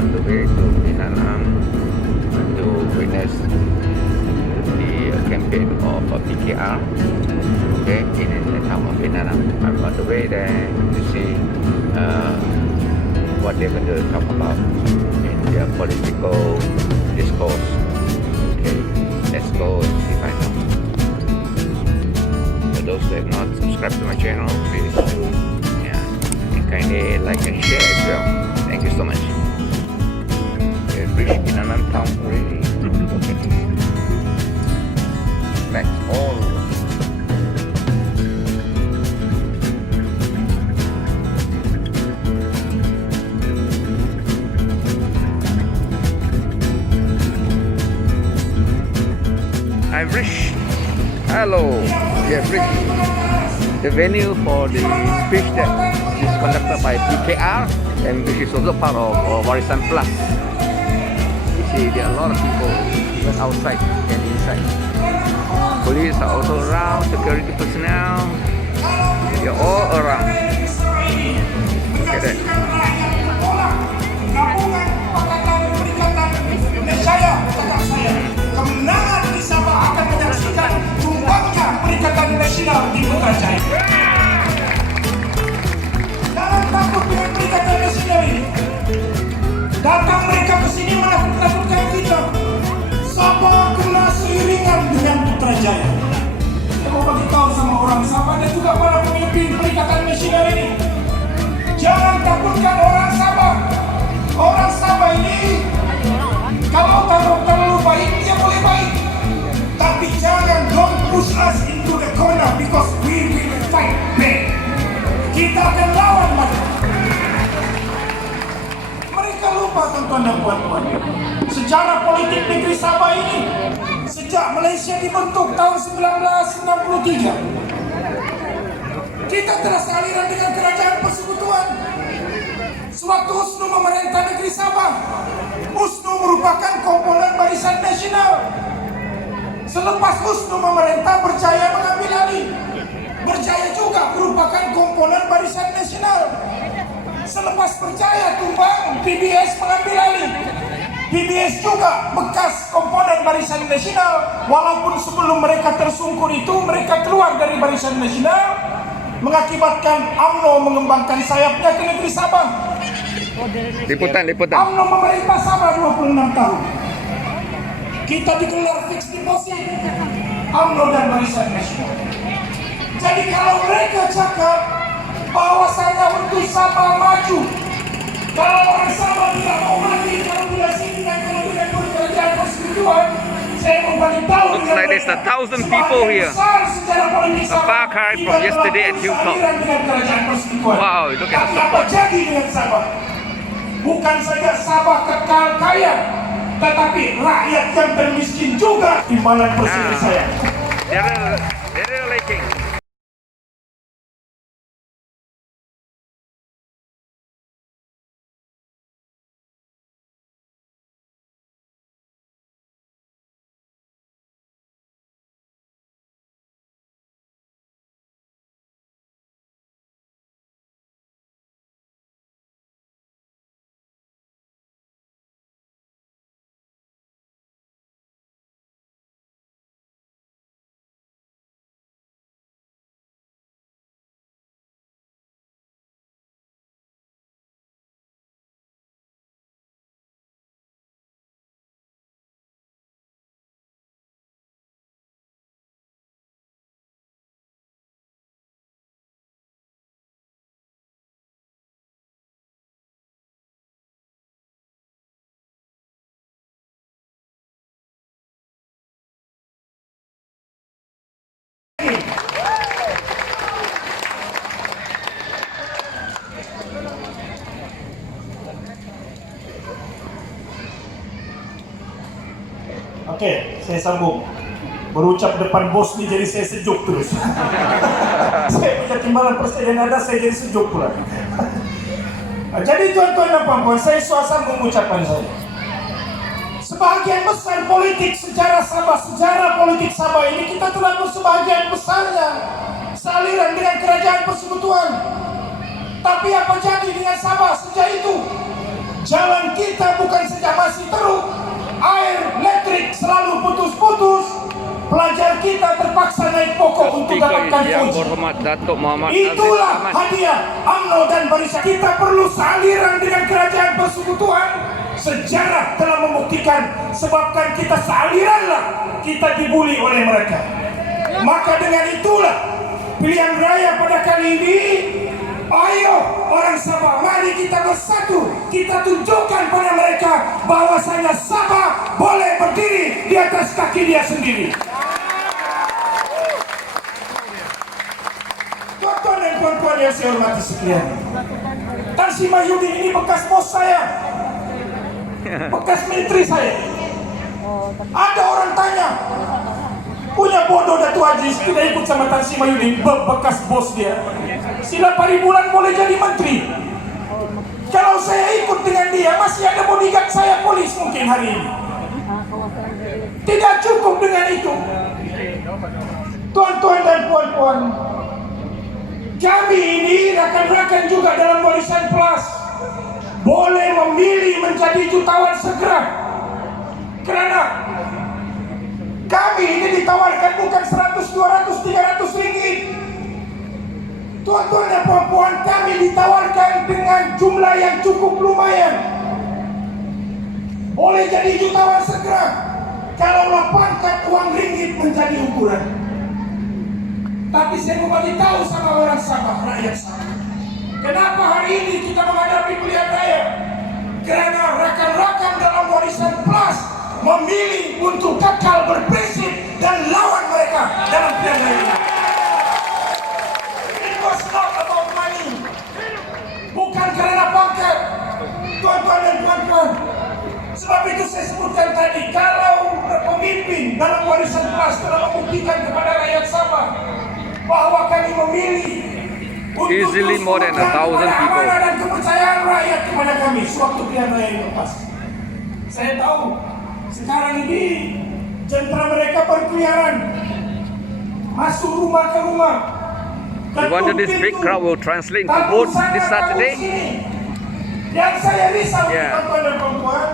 on the way to Penang to witness the campaign of PKR. Okay, in the town of Penang. I'm on the way there to see what they're going to talk about in their political discourse. Okay, let's go and see right now. For those who have not subscribed to my channel, please do, and kindly like and share as well. Thank you so much. We've reached Penang town already. Okay. That's all. I've reached. Hello. We have reached the venue for the speech that is conducted by PKR, and which is also part of Warisan Plus. You see, there are a lot of people even outside and inside. Police are also around, security personnel. They're all around. Look at that. Kemenangan di Sabah akan menyaksikan tumbangnya Perikatan Nasional di Putrajaya. Jangan takut dengan Perikatan Nasional ini. Datang mereka ke sini menakut-nakutkan kita. Sabah kena seiringan dengan Putrajaya. Saya mau bagi tahu sama orang Sabah dan juga para pemimpin Perikatan Nasional ini. Jangan takutkan orang Sabah. Orang Sabah ini kalau terlalu baik, dia boleh baik. Tapi jangan don't push us into the corner because we will fight back. Kita akan lawan mereka. Mereka lupa tuan-tuan dan puan-puan. Sejarah politik negeri Sabah ini sejak Malaysia dibentuk tahun 1963. Kita telah sealiran dengan kerajaan persekutuan. Sewaktu USNO memerintah negeri Sabah, USNO merupakan komponen Barisan Nasional. Selepas USNO memerintah, Berjaya mengambil alih. Berjaya juga merupakan komponen Barisan Nasional. Selepas Berjaya tumbang, PBS mengambil alih. PBS juga bekas komponen Barisan Nasional. Walaupun sebelum mereka tersungkur itu, mereka keluar dari Barisan Nasional, mengakibatkan UMNO mengembangkan sayapnya ke negeri Sabah. Liputan. UMNO memerintah Sabah 26 tahun. Kita digelar fixed deposit, UMNO dan Barisan Nasional. Jadi kalau mereka cakap bahwasanya untuk Sabah maju, kalau orang Sabah tidak mau maju, kalau tidak sini dan kalau tidak mau kerajaan persekutuan, saya mau bagi tahu. Looks like there's 1,000 people here. A far cry from yesterday at Hilltop. Wow, look at the support. Jadi dengan Sabah, bukan saja Sabah kekal kaya, tetapi rakyat yang termiskin juga. Timbalan presiden saya. They're relating. Oke, saya sambung. Berucap depan bos ni jadi saya sejuk terus. Saya punya timbalan presiden ada, saya jadi sejuk pula. Jadi tuan-tuan dan puan-puan, saya sambung ucapan saya. Sebahagian besar politik sejarah Sabah, sejarah politik Sabah ini kita telah bersebahagian besarnya sealiran dengan kerajaan persekutuan. Tapi apa jadi dengan Sabah sejak itu? Jalan Jalan kita bukan saja masih teruk, air listrik selalu putus-putus, pelajar kita terpaksa naik pokok untuk dapatkan Yang uji. berhormat Datuk Muhammad Itulah Aziz Ahmad. hadiah UMNO dan Barisan. Kita perlu sealiran dengan kerajaan persekutuan. Sejarah telah membuktikan, sebabkan kita sealiranlah kita dibuli oleh mereka. Maka dengan itulah pilihan raya pada kali ini, ayo orang Sabah, mari kita bersatu. Kita tunjukkan pada mereka bahwasanya Sabah boleh berdiri di atas kaki dia sendiri. Tuan-tuan dan puan-puan yang saya hormati sekalian, Tan Sri Mahyudin ini bekas bos saya, bekas menteri saya. Ada orang tanya, punya bodoh Datuk Aziz tidak ikut sama Tan Sri Mahyudin, bekas bos dia. Sila Paribulan boleh jadi menteri. Kalau saya ikut dengan dia, masih ada bodyguard saya polis mungkin hari ini. Tidak cukup dengan itu. Tuan-tuan dan puan-puan, kami ini rakan-rakan juga dalam Barisan Plus boleh memilih menjadi jutawan segera. Kerana kami ini ditawarkan bukan 100, 200, 300 ringgit. Tuan-tuan dan puan-puan, kami ditawarkan dengan jumlah yang cukup lumayan. Boleh jadi jutawan segera kalau pangkat uang ringgit menjadi ukuran. Tapi saya mau bagi tahu sama orang Sabah, rakyat Sabah, kenapa hari ini kita menghadapi pilihan raya? Kerana rakan-rakan dalam Barisan Plus memilih untuk kekal berprinsip dan lawan mereka dalam pilihan raya ini. It was not about money. Bukan kerana pangkat, tuan-tuan dan puan-puan. Sebab itu saya sebutkan tadi, kalau pemimpin dalam Barisan Plus telah membuktikan kepada rakyat Sabah bahwa kami memilih untuk Easily more than 1,000 people. amanah dan kepercayaan rakyat kepada kami sewaktu pilihan raya ini lepas. Saya tahu sekarang ini jentera mereka berkeliaran masuk rumah ke rumah. We wanted this big crowd will translate into votes this Saturday. Yang saya risau, Yeah. tuan-tuan dan puan-puan,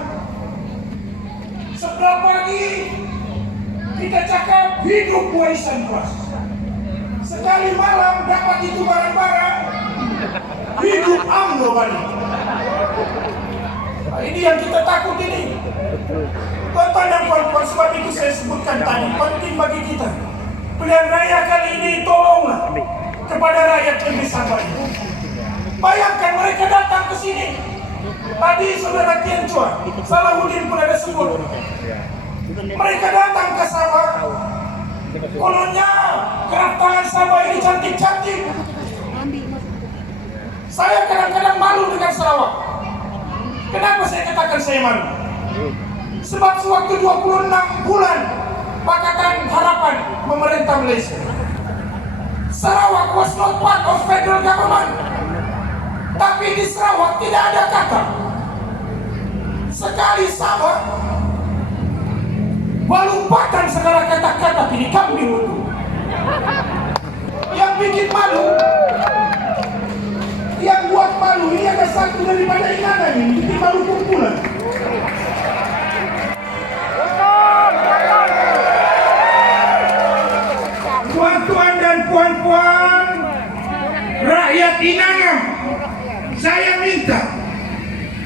sebelah pagi kita cakap hidup Barisan Plus. Sekali malam dapat itu barang-barang, hidup UMNO balik. Nah, ini yang kita takut ini. Tuan-tuan dan puan-puan, sebab itu saya sebutkan tadi, penting bagi kita. Pilihan raya kali ini tolonglah kepada rakyat negeri Sabah ini. Bayangkan mereka datang ke sini. Tadi saudara Tian Chua, Salahuddin pun ada sebut. Mereka datang ke Sabah. Kononnya keraptangan Sabah ini cantik-cantik. Saya kadang-kadang malu dengan Sarawak. Kenapa saya katakan saya malu? Sebab sewaktu 26 bulan Pakatan Harapan memerintah Malaysia, Sarawak was not part of federal government. Tapi di Sarawak tidak ada kata. Sekali Sabah melupakan segala kata-kata ini kambing itu. Yang bikin malu, yang buat malu ini ada satu daripada ingatan ini di Maluku pula. Tuan-tuan dan puan-puan, rakyat Inanam, saya minta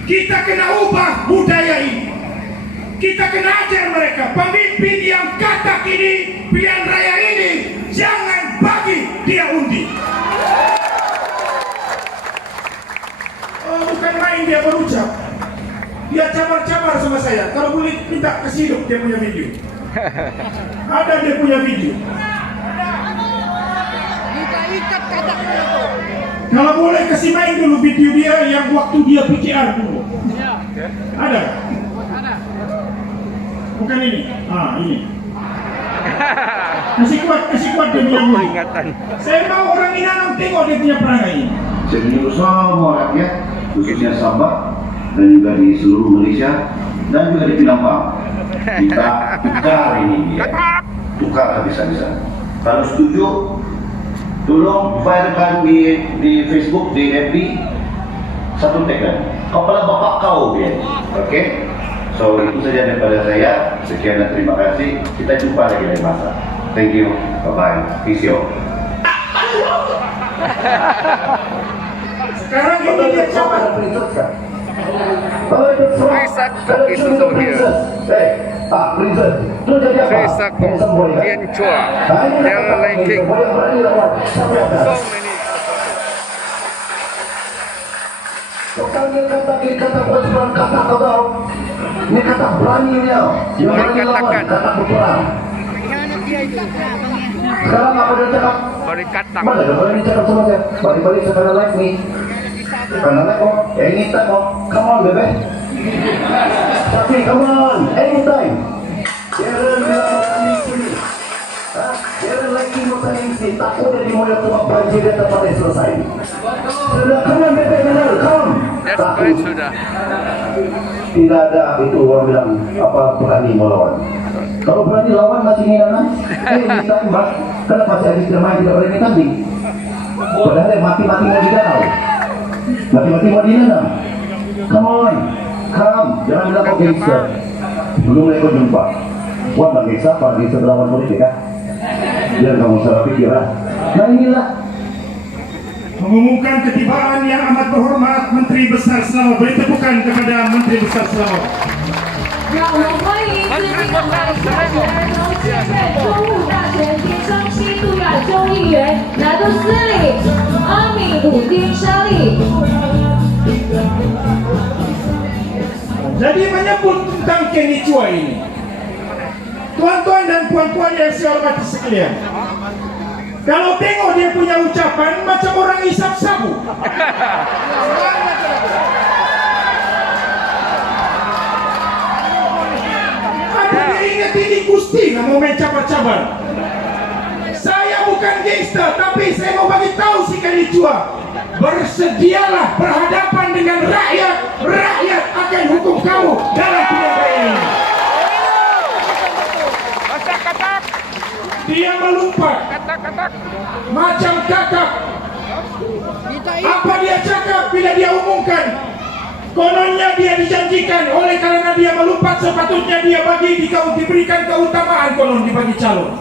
kita kena ubah budaya ini. Kita kena ajar mereka, pemimpin yang kata kini pilihan raya ini jangan bagi dia undi. Oh, bukan main dia berucap. Dia cabar-cabar sama saya. Kalau boleh minta kasih hidup dia punya video. Ada dia punya video. Kalau boleh kasih main dulu video dia yang waktu dia PCR dulu. Ada? Bukan ini. Ah, ini. Kasih kuat dia punya video. Ingatan. Saya mau orang Inanam tengok dia punya perangai ini. Saya menyuruh semua rakyat, khususnya Sabah dan juga di seluruh Malaysia dan juga di Penambang, kita tukar ini dia, tukar habis-habisan. Kalau setuju, tolong firekan di Facebook, di FB, Satu tagline, kepala bapak kau dia. Oke? So itu saja daripada saya. Sekian dan terima kasih. Kita jumpa lagi lain masa. Thank you. Bye bye. Peace you. Sekarang ini dia coba. Trisakong is also here. Trisakong, Tien Chua, Del Lenking. So many. Ini kata berani dia. Katakan. Sekarang apa dia cakap? Berikatang. Mana dia berani cakap sama saya? Balik-balik sekarang live nih. Karena live kok, anytime kok. Come on bebe. Tapi come on, anytime. Jangan bilang kami sini. Jangan lagi makan MC. Takut dia dimulai tua banjir dan tempatnya selesai. Sudah, come on bebe, benar, come. That's great sudah. Tidak ada itu orang bilang apa berani melawan. Kalau berani lawan masih nginana, anytime mas. Karena masih ada bermain tidak berani tanding. Padahal mati-mati mau di danau. Mati-mati mau di danau. Come on, come. Jangan bilang kau gangster. Belum lagi kau jumpa. Wah, bang gangster, kalau gangster lawan politik kan? Biar kamu salah pikir lah. Nah inilah. Mengumumkan ketibaan yang amat berhormat Menteri Besar Selangor. Beri tepukan kepada Menteri Besar Selangor. 让我们欢迎自民党来参选中现任中务大学田双西杜亚州议员拿督斯里阿米鲁丁沙利。 Jadi menyebut tentang Kenny Chua ini, tuan-tuan dan puan-puan yang saya hormati sekalian, kalau tengok dia punya ucapan macam orang isap sabu. Apa dia ingat ini Gusti nggak mau main cabar-cabar? Saya bukan gangster, tapi saya mau bagi tahu si Kenny Chua, bersedialah berhadapan dengan rakyat. Rakyat akan hukum kamu dalam pidana ini. Dia melompat macam kakak. Apa dia cakap bila dia umumkan? Kononnya dia dijanjikan oleh karena dia melompat sepatutnya dia diberikan keutamaan konon dibagi calon.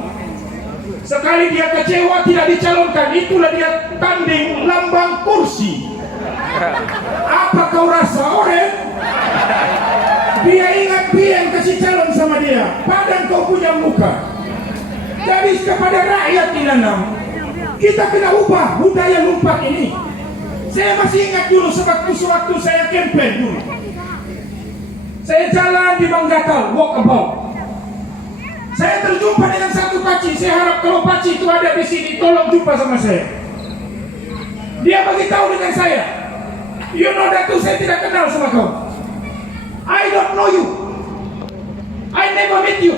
Sekali dia kecewa tidak dicalonkan, itulah dia tanding lambang kursi. Apa kau rasa orang? Dia ingat yang kasih calon sama dia. Padahal kau punya muka. Jadi kepada rakyat Inanam, kita kena ubah budaya lompat ini. Saya masih ingat dulu sewaktu saya campaign dulu. Saya jalan di Manggatal, walkabout. Saya terjumpa dengan satu pakcik. Saya harap kalau pakcik itu ada di sini, tolong jumpa sama saya. Dia beritahu dengan saya, you know Datuk, saya tidak kenal sama kau. I don't know you. I never met you.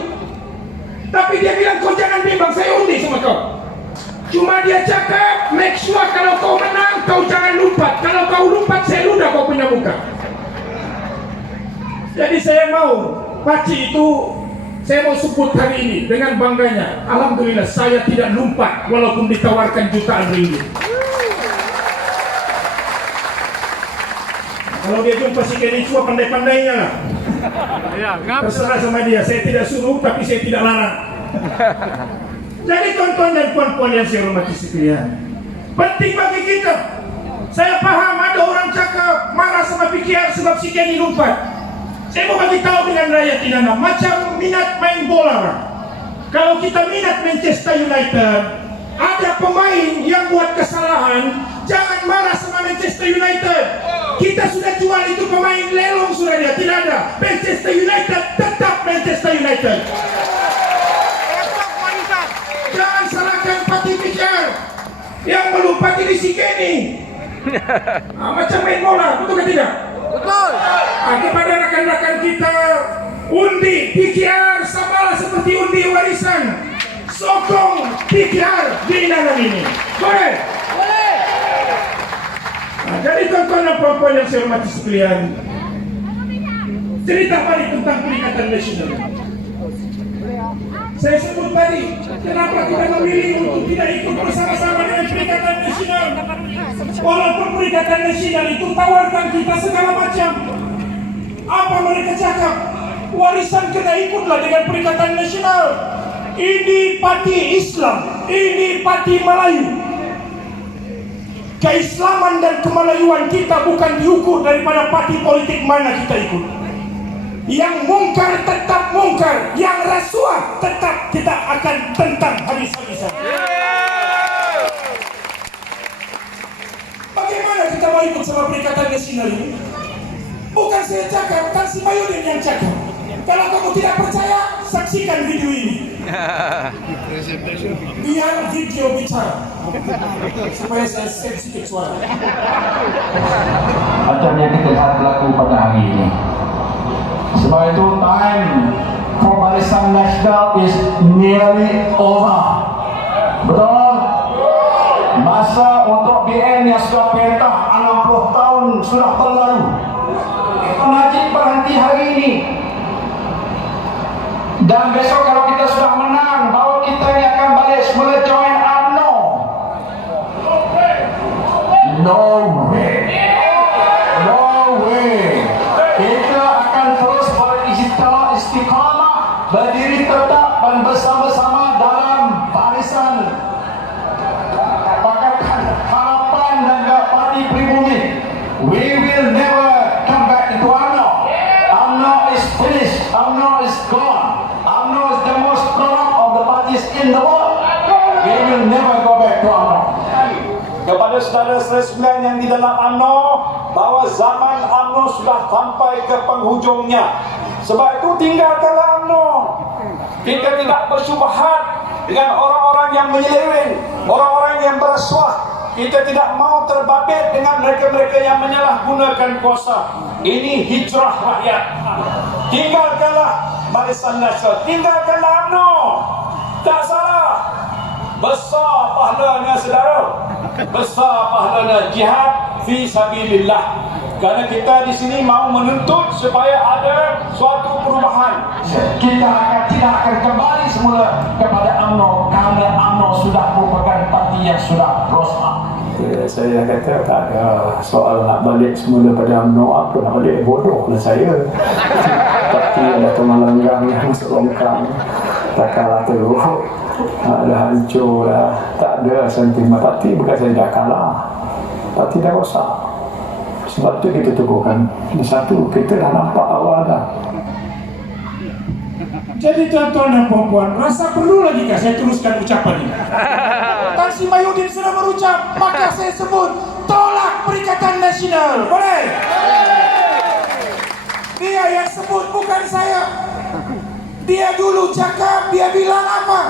Tapi dia bilang kau jangan bimbang, saya undi sama kau. Cuma dia cakap, make sure kalau kau menang, kau jangan lompat. Kalau kau lompat, saya ludah kau punya muka. Jadi saya mau, pakcik itu, saya mau sebut hari ini dengan bangganya. Alhamdulillah saya tidak lompat walaupun ditawarkan jutaan ringgit. Kalau dia jumpa si Kenny Chua pandai-pandainya lah. Terserah sama dia, saya tidak suruh tapi saya tidak larang. Jadi tuan-tuan dan puan-puan yang saya hormati sekalian, penting bagi kita. Saya paham ada orang cakap marah sama PKR sebab si Kenny lompat. Saya mau bagi tahu dengan rakyat Inanam, macam minat main bola. Kalau kita minat Manchester United, ada pemain yang buat kesalahan, jangan marah sama Manchester United. Kita sudah jual itu pemain, lelong sudah dia, tidak ada. Manchester United tetap Manchester United. Jangan salahkan parti PKR yang melumpati di si Kenny. Macam main bola, betul ke tidak? Betul. Kepada rekan-rekan kita, undi PKR samalah seperti undi warisan. Sokong PKR di Inanam ini. Boleh? Boleh. Jadi tuan-tuan dan puan-puan yang saya hormati sekalian, cerita balik tentang Perikatan Nasional. Saya sebut tadi, kenapa kita memilih untuk tidak ikut bersama-sama dengan Perikatan Nasional. Walaupun Perikatan Nasional itu tawarkan kita segala macam. Apa mereka cakap? Warisan kena ikutlah dengan Perikatan Nasional. Ini parti Islam, ini parti Melayu. Keislaman dan kemelayuan kita bukan diukur daripada parti politik mana kita ikut. Yang mungkar tetap mungkar, yang rasuah tetap kita akan tentang habis-habisan. Bagaimana kita mau ikut sama Perikatan Nasional ini? Bukan saya cakap, Tan Sri Mahyudin yang cakap. Kalau kamu tidak percaya, saksikan video ini. Biar video bicara, supaya saya save sedikit suara. Macam yang kita lihat berlaku pada hari ini. Sebab itu time for Barisan Nasional is nearly over. Betul? Masa untuk BN yang sudah perintah 60 tahun sudah berlalu. Najib berhenti hari ini. Dan besok kalau kita sudah menang, bahawa kita ini akan balik semula join UMNO. No way. No way. Kita akan terus beristiqamah, berdiri tetap dan bersama-sama dalam barisan Pakatan Harapan dan Parti Pribumi. We will never come back into UMNO. UMNO is finished. UMNO is gone. UMNO is the most corrupt of the parties in the world. We will never go back to UMNO. Kepada saudara-saudara sekalian yang di dalam UMNO, bahawa zaman UMNO sudah sampai ke penghujungnya. Sebab itu tinggalkanlah UMNO. Kita tidak bersyubhat dengan orang-orang yang menyeleweng, orang-orang yang berasuah. Kita tidak mau terbabit dengan mereka-mereka yang menyalahgunakan kuasa. Ini hijrah rakyat. Tinggalkanlah Barisan Nasional, tinggalkanlah UMNO. Tak salah. Besar pahalanya saudara. Besar pahalanya jihad fi sabilillah. Kerana kita di sini mau menuntut supaya ada suatu perubahan. Kita tidak akan kembali semula kepada UMNO kerana UMNO sudah merupakan parti yang sudah prosper. Saya kata tak ada soal nak balik semula pada UMNO. Apa nak balik? Bodohlah saya. Parti ada Temalanggang yang masuk longkang. Tak kalah teruk. Dah hancur dah. Tak ada sentimen parti. Bukan saya dah kalah. Parti dah rosak. Sebab itu kita teguhkan. Satu, kita dah nampak awal dah. Jadi tuan-tuan dan puan-puan, rasa perlu lagi kah saya teruskan ucapan ini? Tan Sri Mahyudin sudah berucap, maka saya sebut tolak Perikatan Nasional. Boleh? Dia yang sebut, bukan saya. Dia dulu cakap, dia bilang apa?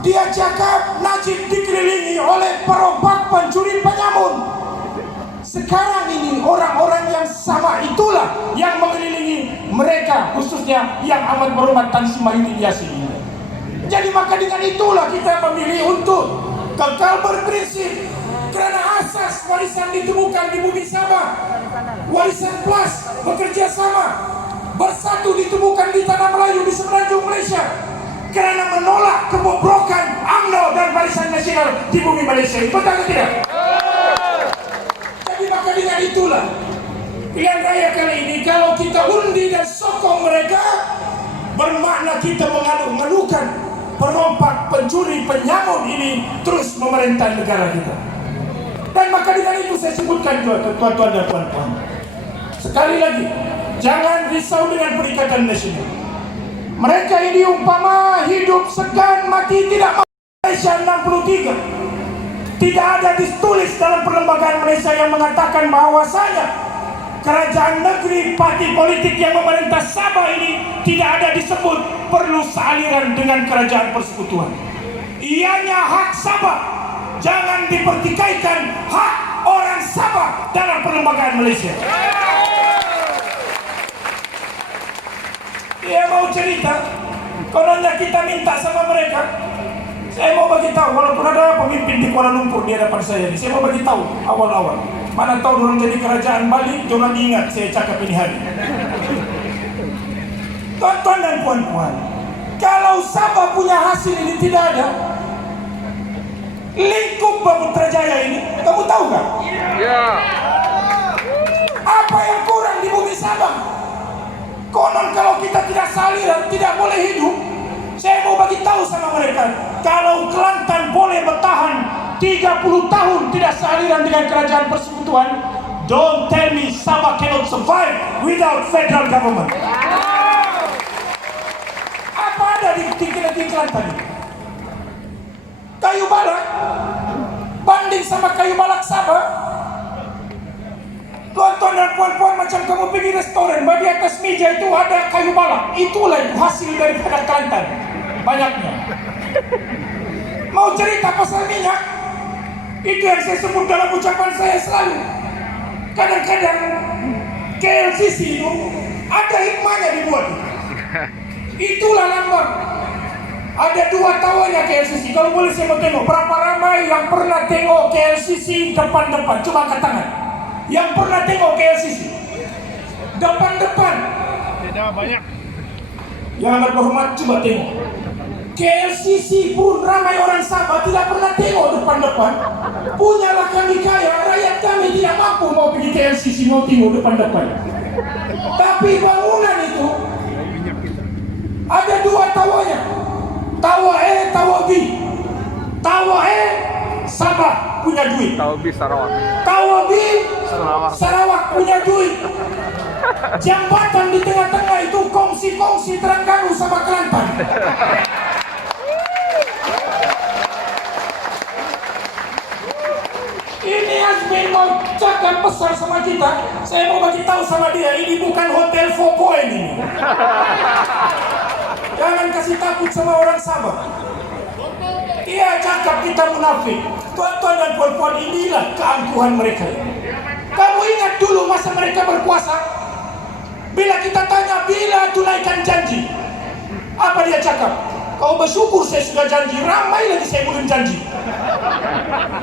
Dia cakap Najib dikelilingi oleh perompak pencuri penyamun. Sekarang ini orang-orang yang sama itulah yang mengelilingi mereka, khususnya yang amat berhormat Tan Sri Mahyudin Yassin. Jadi maka dengan itulah kita memilih untuk kekal berprinsip, kerana asas warisan ditemukan di bumi Sabah. Warisan plus bekerja sama, bersatu ditemukan di tanah Melayu di semenanjung Malaysia. Kerana menolak kebobrokan UMNO dan Barisan Nasional di bumi Malaysia. Betul atau tidak? Maka dengan itulah pilihan raya kali ini, kalau kita undi dan sokong mereka, bermakna kita mengalu-alukan perompak, pencuri, penyamun ini terus memerintah negara kita. Dan maka dengan itu saya sebutkan tuan-tuan dan puan-puan, sekali lagi, jangan risau dengan Perikatan Nasional. Mereka ini umpama hidup segan, mati tidak mau. Malaysia 63 tidak ada ditulis dalam perlembagaan Malaysia yang mengatakan bahawasanya kerajaan negeri parti politik yang memerintah Sabah ini tidak ada disebut perlu sealiran dengan kerajaan persekutuan. Ianya hak Sabah, jangan dipertikaikan hak orang Sabah dalam perlembagaan Malaysia. Dia mau cerita, kononnya kita minta sama mereka. Saya mau bagi tahu, walaupun ada pemimpin di Kuala Lumpur di hadapan saya ini, saya mau bagi tahu awal-awal. Mana tahu orang jadi kerajaan Bali, jangan ingat saya cakap ini hari. Tuan-tuan dan puan-puan, Kalau Sabah punya hasil ini tidak ada, lingkup Putrajaya ini, kamu tahu nggak? Ya. Apa yang kurang di bumi Sabah? Konon kalau kita tidak saliran, tidak boleh hidup. Saya mau bagi tahu sama mereka, kalau Kelantan boleh bertahan 30 tahun tidak saliran dengan kerajaan persekutuan, don't tell me Sabah cannot survive without federal government. Apa ada di Kelantan ini? Kayu balak banding sama kayu balak Sabah. Tuan-tuan dan puan-puan, macam kamu pergi restoran, di atas meja itu ada kayu balak. Itulah hasil daripada Kelantan banyaknya. Mau cerita pasal minyak, itu yang saya sebut dalam ucapan saya selalu. Kadang-kadang KLCC itu ada hikmahnya dibuat. Itulah lambang. Ada 2 tawanya KLCC. Kalau boleh saya mau tengok berapa ramai yang pernah tengok KLCC depan-depan. Coba angkat tangan. Yang pernah tengok KLCC depan-depan. Tidak banyak. Yang amat berhormat coba tengok. KLCC pun ramai orang Sabah tidak pernah tengok depan-depan. Punyalah kami kaya, rakyat kami tidak mampu mau pergi KLCC mau tengok depan-depan. Tapi bangunan itu ada 2 tawanya. Tawa A, tawa B. Tawa A, Sabah punya duit. Tahu bis Sarawak. Tawa B, Sarawak. Sarawak punya duit. Jambatan di tengah-tengah itu kongsi-kongsi Terengganu sama Kelantan. Ini Azmin mau cakap besar sama kita. Saya mau bagi tahu sama dia, ini bukan hotel 4 point ini. Jangan kasih takut sama orang Sabah. Ia cakap kita munafik. Tuan-tuan dan puan-puan, inilah keangkuhan mereka. Kamu ingat dulu masa mereka berkuasa? Bila kita tanya, bila tunaikan janji? Apa dia cakap? Kau bersyukur saya sudah janji, ramai lagi saya belum janji.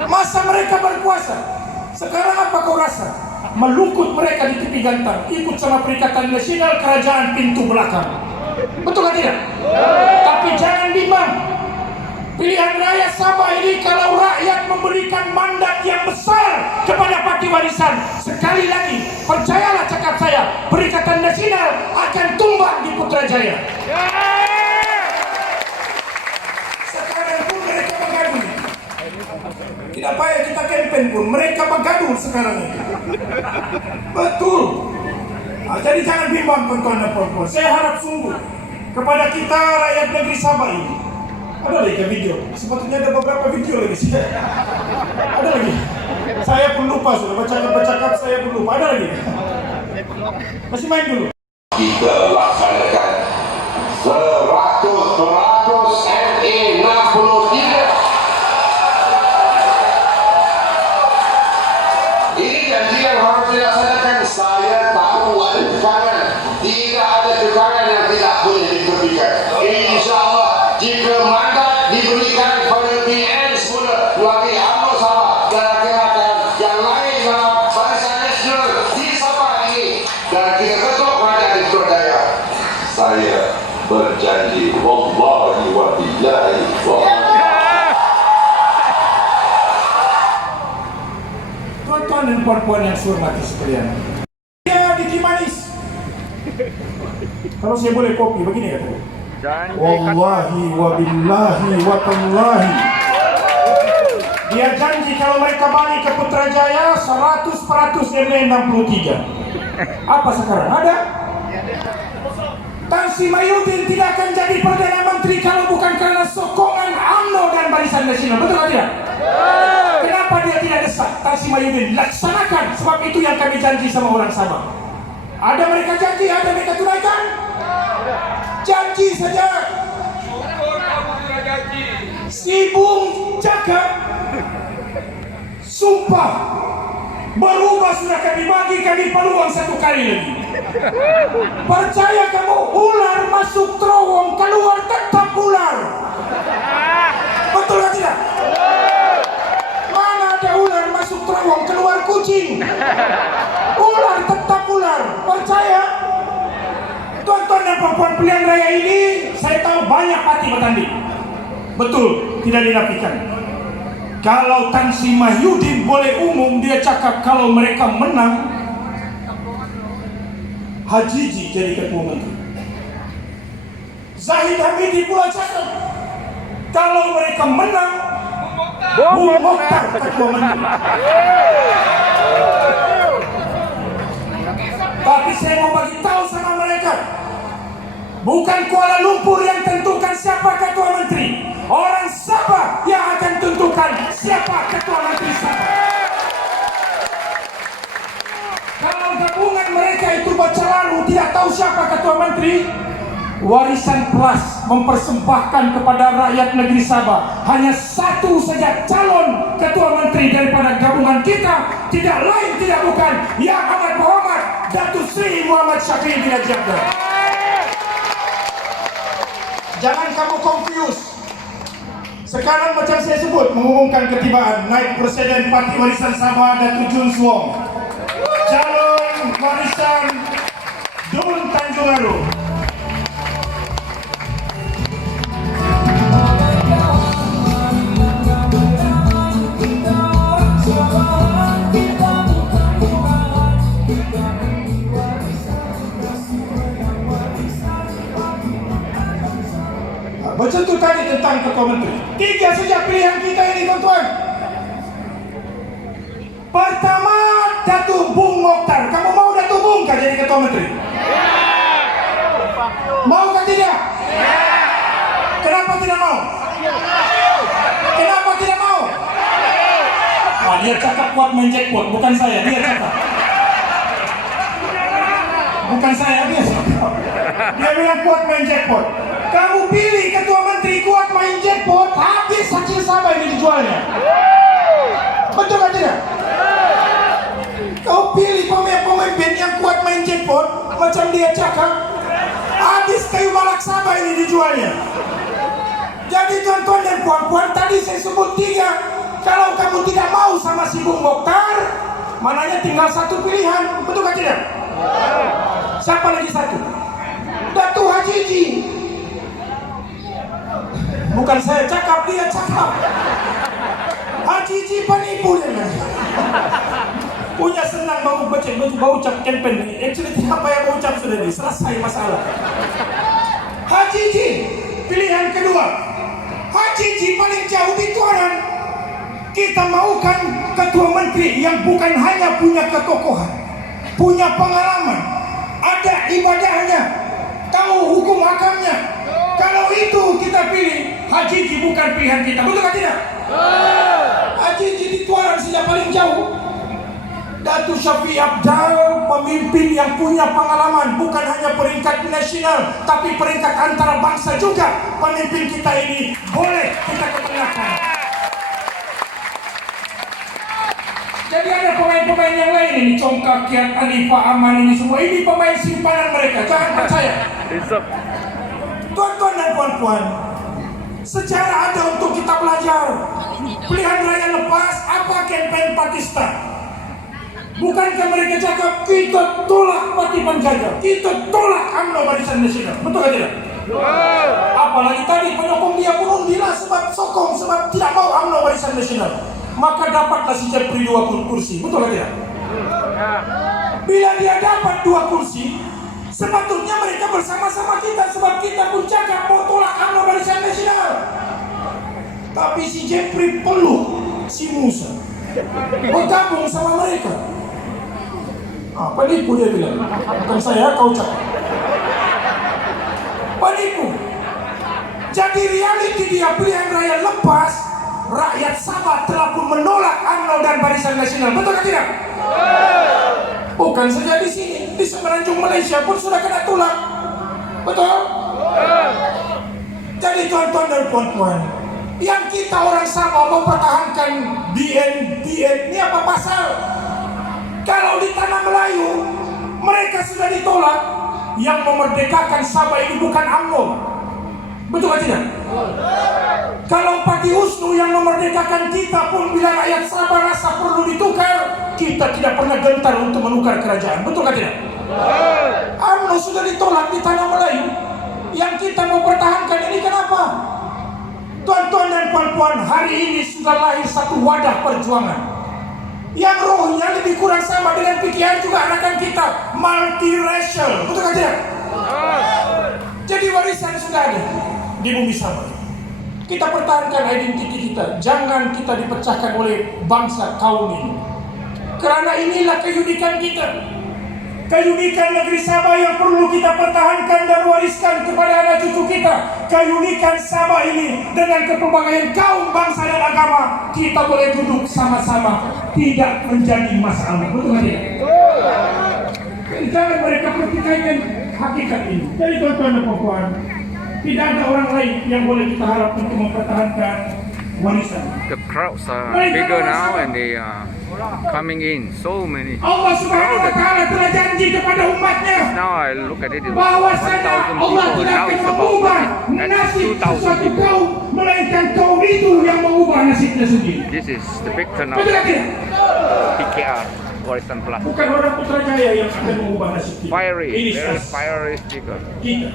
Masa mereka berkuasa. Sekarang apa kau rasa? Melungkut mereka di tepi gantang, ikut sama Perikatan Nasional Kerajaan pintu belakang. Betul atau tidak? Tapi jangan bimbang. Pilihan rakyat Sabah ini, kalau rakyat memberikan mandat yang besar kepada parti warisan, sekali lagi percayalah cakap saya, Perikatan Nasional akan tumbang di Putrajaya. Sekarang pun mereka bergaduh. Tidak payah kita campaign pun, mereka bergaduh sekarang ini. Betul. Jadi jangan bimbang tuan-tuan dan puan-puan. Saya harap sungguh kepada kita rakyat negeri Sabah ini. Ada lagi ke video? Sepatutnya ada beberapa video lagi sih. Ada lagi. Saya pun lupa sudah bercakap saya pun lupa. Ada lagi. Masih main dulu. Kita laksanakan 100% MA63. Ini janji yang harus dilaksanakan. Saya tahu ada kekangan. Tidak ada kekangan yang tidak boleh ditepikan. InsyaAllah jika mandat diberikan kepada PN semula bagi UMNO Sabah dan rakyat yang lain dalam Barisan Nasional di Sabah ini, dan kita bentuk kerajaan di Putrajaya, saya berjanji wallahi wa billahi Tuan-tuan dan puan-puan yang saya hormati sekalian, dia di Kimanis. Kalau saya boleh kopi begini kata. Wallahi wa billahi wa tallahi. Dia janji kalau mereka balik ke Putrajaya 100% MA63. Apa sekarang? Ada? Tan Sri Mahyudin tidak akan jadi Perdana Menteri kalau bukan karena sokongan UMNO dan Barisan Nasional. Betul atau tidak? Kenapa dia tidak desak Tan Sri Mahyudin? Laksanakan, sebab itu yang kami janji sama orang Sabah. Ada mereka janji, ada mereka tunaikan. Janji saja. Sibung cakap, sumpah, berubah sudah kami bagi kami peluang 1 kali lagi. Percaya kamu, ular masuk terowong, keluar tetap ular. Betul atau tidak? Mana ada ular masuk terowong, keluar kucing. Ular tetap ular. Percaya? Tuan-tuan dan puan-puan, pilihan raya ini saya tahu banyak parti bertanding. Betul, tidak dinafikan. Kalau Tan Sri Mahyudin boleh umum, dia cakap kalau mereka menang, Hajiji jadi ketua menteri. Zahid Hamidi pula cakap kalau mereka menang, Bung Mokhtar ketua menteri. Tapi saya mau bagi tahu sama mereka, bukan Kuala Lumpur yang tentukan siapa ketua menteri. Orang Sabah yang akan tentukan siapa ketua menteri Sabah. Kalau gabungan mereka itu baca lalu tidak tahu siapa ketua menteri, Warisan Plus mempersembahkan kepada rakyat negeri Sabah hanya satu saja calon ketua menteri daripada gabungan kita, tidak lain tidak bukan Yang Amat Muhammad Datuk Seri Muhammad Syafie bin Haji Abdul. Jangan kamu confuse. Sekarang macam saya sebut, mengumumkan ketibaan naib presiden Parti Warisan Sabah Datuk Jun Suong, calon warisan Dun Tanjung Aru. Macam tu tadi tentang ketua menteri. 3 saja pilihan kita ini, tuan-tuan. Pertama, Datuk Bung Mokhtar. Kamu mau Datuk Bung kah jadi ketua menteri? Mau kah tidak? Kenapa tidak mau? Kenapa tidak mau? Wah, dia cakap kuat main jackpot, bukan saya. Dia cakap. Bukan saya, dia cakap. Dia bilang kuat main jackpot. Kamu pilih ketua menteri kuat main jackpot, habis hasil Sabah ini dijualnya. Betul kan tidak? Kau pilih pemimpin yang kuat main jackpot, macam dia cakap, habis kayu balak Sabah ini dijualnya. Jadi tuan-tuan dan puan-puan, tadi saya sebut 3. Kalau kamu tidak mau sama si Bung Mokhtar, mananya tinggal satu pilihan. Betul kan tidak? Siapa lagi satu? Datuk Hajiji. Bukan saya cakap, dia cakap. Hajiji penipu dia. Punya senang bau ucap campaign ini. Actually tidak payah bau ucap sudah ini. Selesai masalah. Hajiji pilihan kedua. Hajiji paling jauh di tuanan. Kita maukan ketua menteri yang bukan hanya punya ketokohan, punya pengalaman, ada ibadahnya, tahu hukum hakamnya. Kalau itu kita pilih, Hajiji bukan pilihan kita. Betul kan tidak? Hajiji di tuaran sejak paling jauh. Datuk Syafie Abdul, pemimpin yang punya pengalaman, bukan hanya peringkat nasional, tapi peringkat antara bangsa juga. Pemimpin kita ini boleh kita keperlukan. Jadi ada pemain-pemain yang lain ini, Congkak, Kiat, Anifah, Aman, ini semua. Ini pemain simpanan mereka, jangan percaya. Tuan-tuan dan puan-puan, sejarah ada untuk kita belajar. Pilihan raya lepas, apa campaign Pakistan? Bukankah mereka cakap, kita tolak parti penjajah, kita tolak UMNO Barisan Nasional. Betul kan tidak? Apalagi tadi penyokong dia pun undilah sebab sokong, sebab tidak mau UMNO Barisan Nasional. Maka dapatlah si Jepri 2 kursi. Betul kan tidak? Bila dia dapat 2 kursi, sepatutnya mereka bersama-sama kita, sebab kita pun cakap mau tolak UMNO Barisan Nasional. Tapi si Jepri peluk si Musa, bergabung sama mereka. Penipu dia bilang. Bukan saya, kau cakap. Penipu. Jadi realiti dia pilihan raya lepas, rakyat Sabah telah pun menolak UMNO dan Barisan Nasional. Betul kan tidak? Bukan saja di sini, di semenanjung Malaysia pun sudah kena tolak. Betul? Jadi tuan-tuan dan puan-puan, yang kita orang Sabah mempertahankan BN ini apa pasal? Kalau di tanah Melayu mereka sudah ditolak, yang memerdekakan Sabah ini bukan UMNO. Betul kan tidak? Kalau Parti USNU yang memerdekakan kita pun, bila rakyat Sabah rasa perlu ditukar, kita tidak pernah gentar untuk menukar kerajaan. Betul kan tidak? UMNO sudah ditolak di tanah Melayu. Yang kita mau pertahankan ini kenapa? Tuan-tuan dan puan-puan, hari ini sudah lahir satu wadah perjuangan yang rohnya lebih kurang sama dengan pikiran juga anak kita, multiracial, betul kan tidak? Jadi warisan sudah ada di bumi Sabah. Kita pertahankan identiti kita, jangan kita dipecahkan oleh bangsa kaum ini. Karena inilah keunikan kita, keunikan negeri Sabah yang perlu kita pertahankan dan wariskan kepada anak cucu kita. Keunikan Sabah ini dengan kepelbagaian kaum, bangsa dan agama, kita boleh duduk sama-sama, tidak menjadi masalah. Betul tidak? Jangan mereka pertikaikan hakikat ini. Jadi tuan-tuan dan puan-puan, tidak ada orang lain yang boleh kita harap untuk mempertahankan warisan. The crowds are bigger now and they are coming in. So many. Allah Subhanahu wa Ta'ala telah janji kepada umatnya Now I look at it, it's bahwasanya 1,000 Allah people. tidak Now akan it's about mengubah 2,000 nasib sesuatu people. kaum, melainkan kaum itu yang mengubah nasibnya sendiri. This is the big turnout. Betul tidak? PKR Warisan Plus. Bukan orang Putrajaya yang akan mengubah nasib kita. Fiery, Ini very sas- fiery speaker. kita.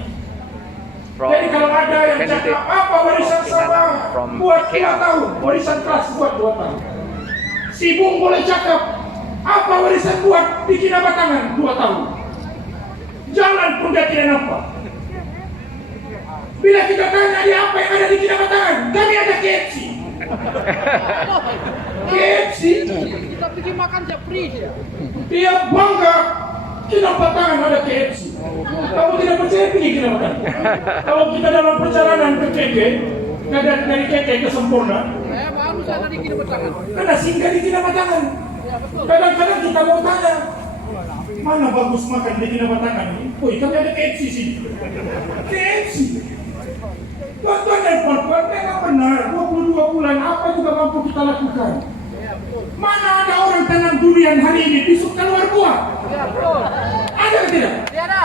From Jadi kalau ada yang candidate cakap apa warisan Sabah from buat 2 PKR. tahun, warisan kelas buat 2 tahun. Si Bung boleh cakap apa warisan buat bikin apa tangan 2 tahun. Jalan pun dia tidak nampak. Bila kita tanya dia apa yang ada di Kinabatangan, kami ada KFC. KFC. Kita pergi makan tiap free ya. Dia bangga Kinabatangan ada KFC. Kamu tidak percaya pergi Kinabatangan. Kalau kita dalam perjalanan ke KK, dari KK ke Sempurna, Saya baru saya tadi kini bertangan. karena singgah di Kinabatangan. Kadang-kadang kita mau tanya, mana bagus makan di Kinabatangan? Woi, kami ada KFC sini. KFC. Tuan-tuan dan puan-puan, memang benar 22 bulan apa juga mampu kita lakukan. Mana ada orang tanam durian hari ini besok keluar buah? Ada atau tidak? Tiada.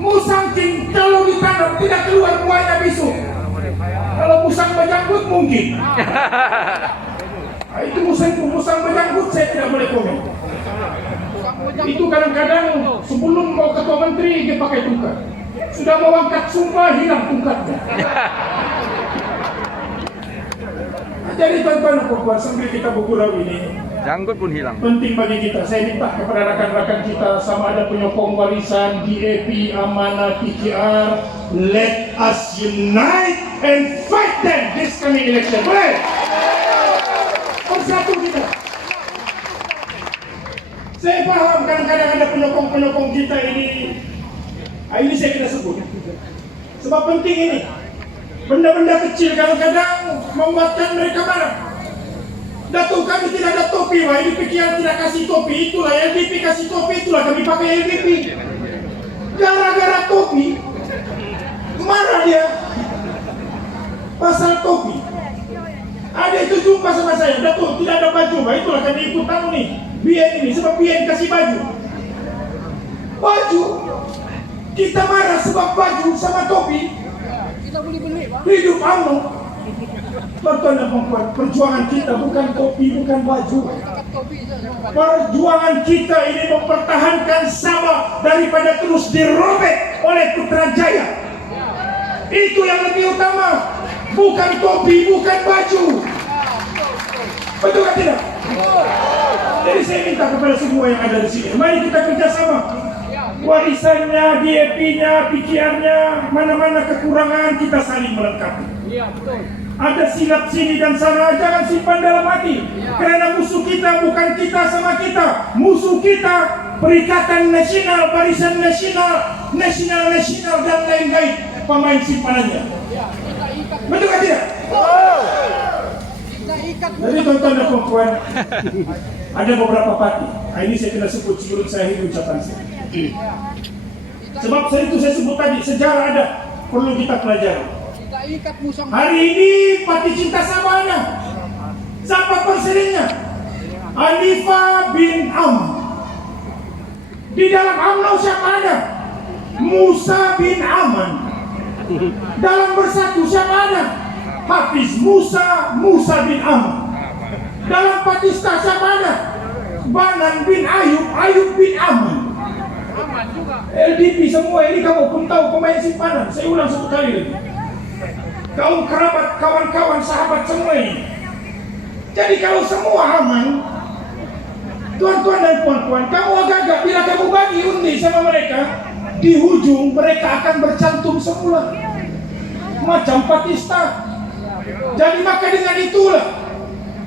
Musang kalau ditanam tidak keluar buahnya besok. Kalau musang berjanggut mungkin. Nah, itu musang berjanggut saya tidak boleh komen. Itu kadang-kadang sebelum mau ketua menteri dia pakai tungkat. Sudah mau angkat sumpah hilang tungkatnya. Nah, jadi tuan-tuan dan puan-puan, sambil kita bergurau ini Janggut pun hilang. penting bagi kita. Saya minta kepada rakan-rakan kita sama ada penyokong warisan, DAP, Amanah, PKR, let us unite and fight them this coming election. Boleh? Bersatu kita. Saya paham kadang-kadang ada penyokong-penyokong kita ini. Ini saya kena sebut. Sebab penting ini. Benda-benda kecil kadang-kadang membuatkan mereka marah. Datuk kami tidak ada topi, wah ini pikiran tidak kasih topi, itulah LDP kasih topi, itulah kami pakai LDP. Gara-gara topi, marah dia. Pasal topi. Ada itu jumpa sama saya, Datuk tidak ada baju, wah itulah kami ikut tahu nih. Biar ini, sebab biar kasih baju. Baju, kita marah sebab baju sama topi. Kita boleh beli, Pak. Hidup UMNO. Tuan-tuan dan puan-puan, perjuangan kita bukan topi, bukan baju. Perjuangan kita ini mempertahankan Sabah daripada terus dirobek oleh Putrajaya. Itu yang lebih utama. Bukan topi, bukan baju. Betul kan tidak? Jadi saya minta kepada semua yang ada di sini, mari kita kerjasama. Warisannya, DAP-nya, PKR-nya, mana-mana kekurangan kita saling melengkapi. Iya, betul. Ada silap sini dan sana, jangan simpan dalam hati. Karena musuh kita bukan kita sama kita. Musuh kita Perikatan Nasional, Barisan Nasional, Nasional dan lain-lain pemain simpanannya. Betul kan tidak? Kita ikat Jadi tuan-tuan dan puan-puan, ada beberapa parti. Nah, ini saya kena sebut sebelum saya akhiri ucapan saya. Sebab saya sebut tadi, sejarah ada, perlu kita pelajari. kita ikat musang. Hari ini Parti Cinta Sabah ada. Siapa presidennya? Hanifah bin Ahmad. Di dalam UMNO siapa ada? Musa bin Aman. Dalam Bersatu siapa ada? Hafiz Musa bin Ahmad. Dalam Patista siapa ada? Banan bin Ayub bin Aman. Aman juga. LDP semua ini kamu pun tahu pemain simpanan. Saya ulang 10 kali lagi. Kaum kerabat, kawan-kawan, sahabat semua ini. Jadi kalau semua aman, tuan-tuan dan puan-puan, kamu agak-agak bila kamu bagi undi sama mereka, di hujung mereka akan bercantum semula macam Patista. Jadi maka dengan itulah,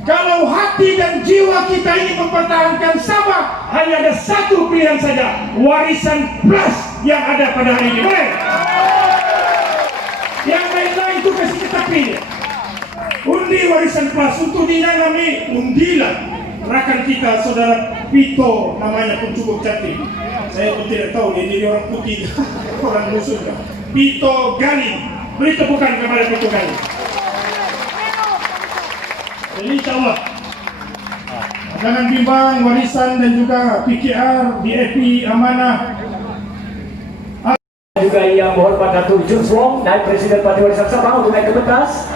kalau hati dan jiwa kita ini mempertahankan Sabah, hanya ada satu pilihan saja, warisan plus yang ada pada hari ini. Boleh? Yang lain-lain itu kasih kita pilih. Undi warisan plus untuk dinanami, undilah rakan kita saudara Pito, namanya pun cukup cantik. Saya pun tidak tahu dia jadi orang putih orang musuh. Pito Galing, beri tepukan kepada Pito Galing. Jadi insya Allah jangan bimbang, warisan dan juga PKR, BAP, amanah. Juga yang berhormat Datuk Jun Wong dan Presiden Parti Warisan Sabah untuk naik ke pentas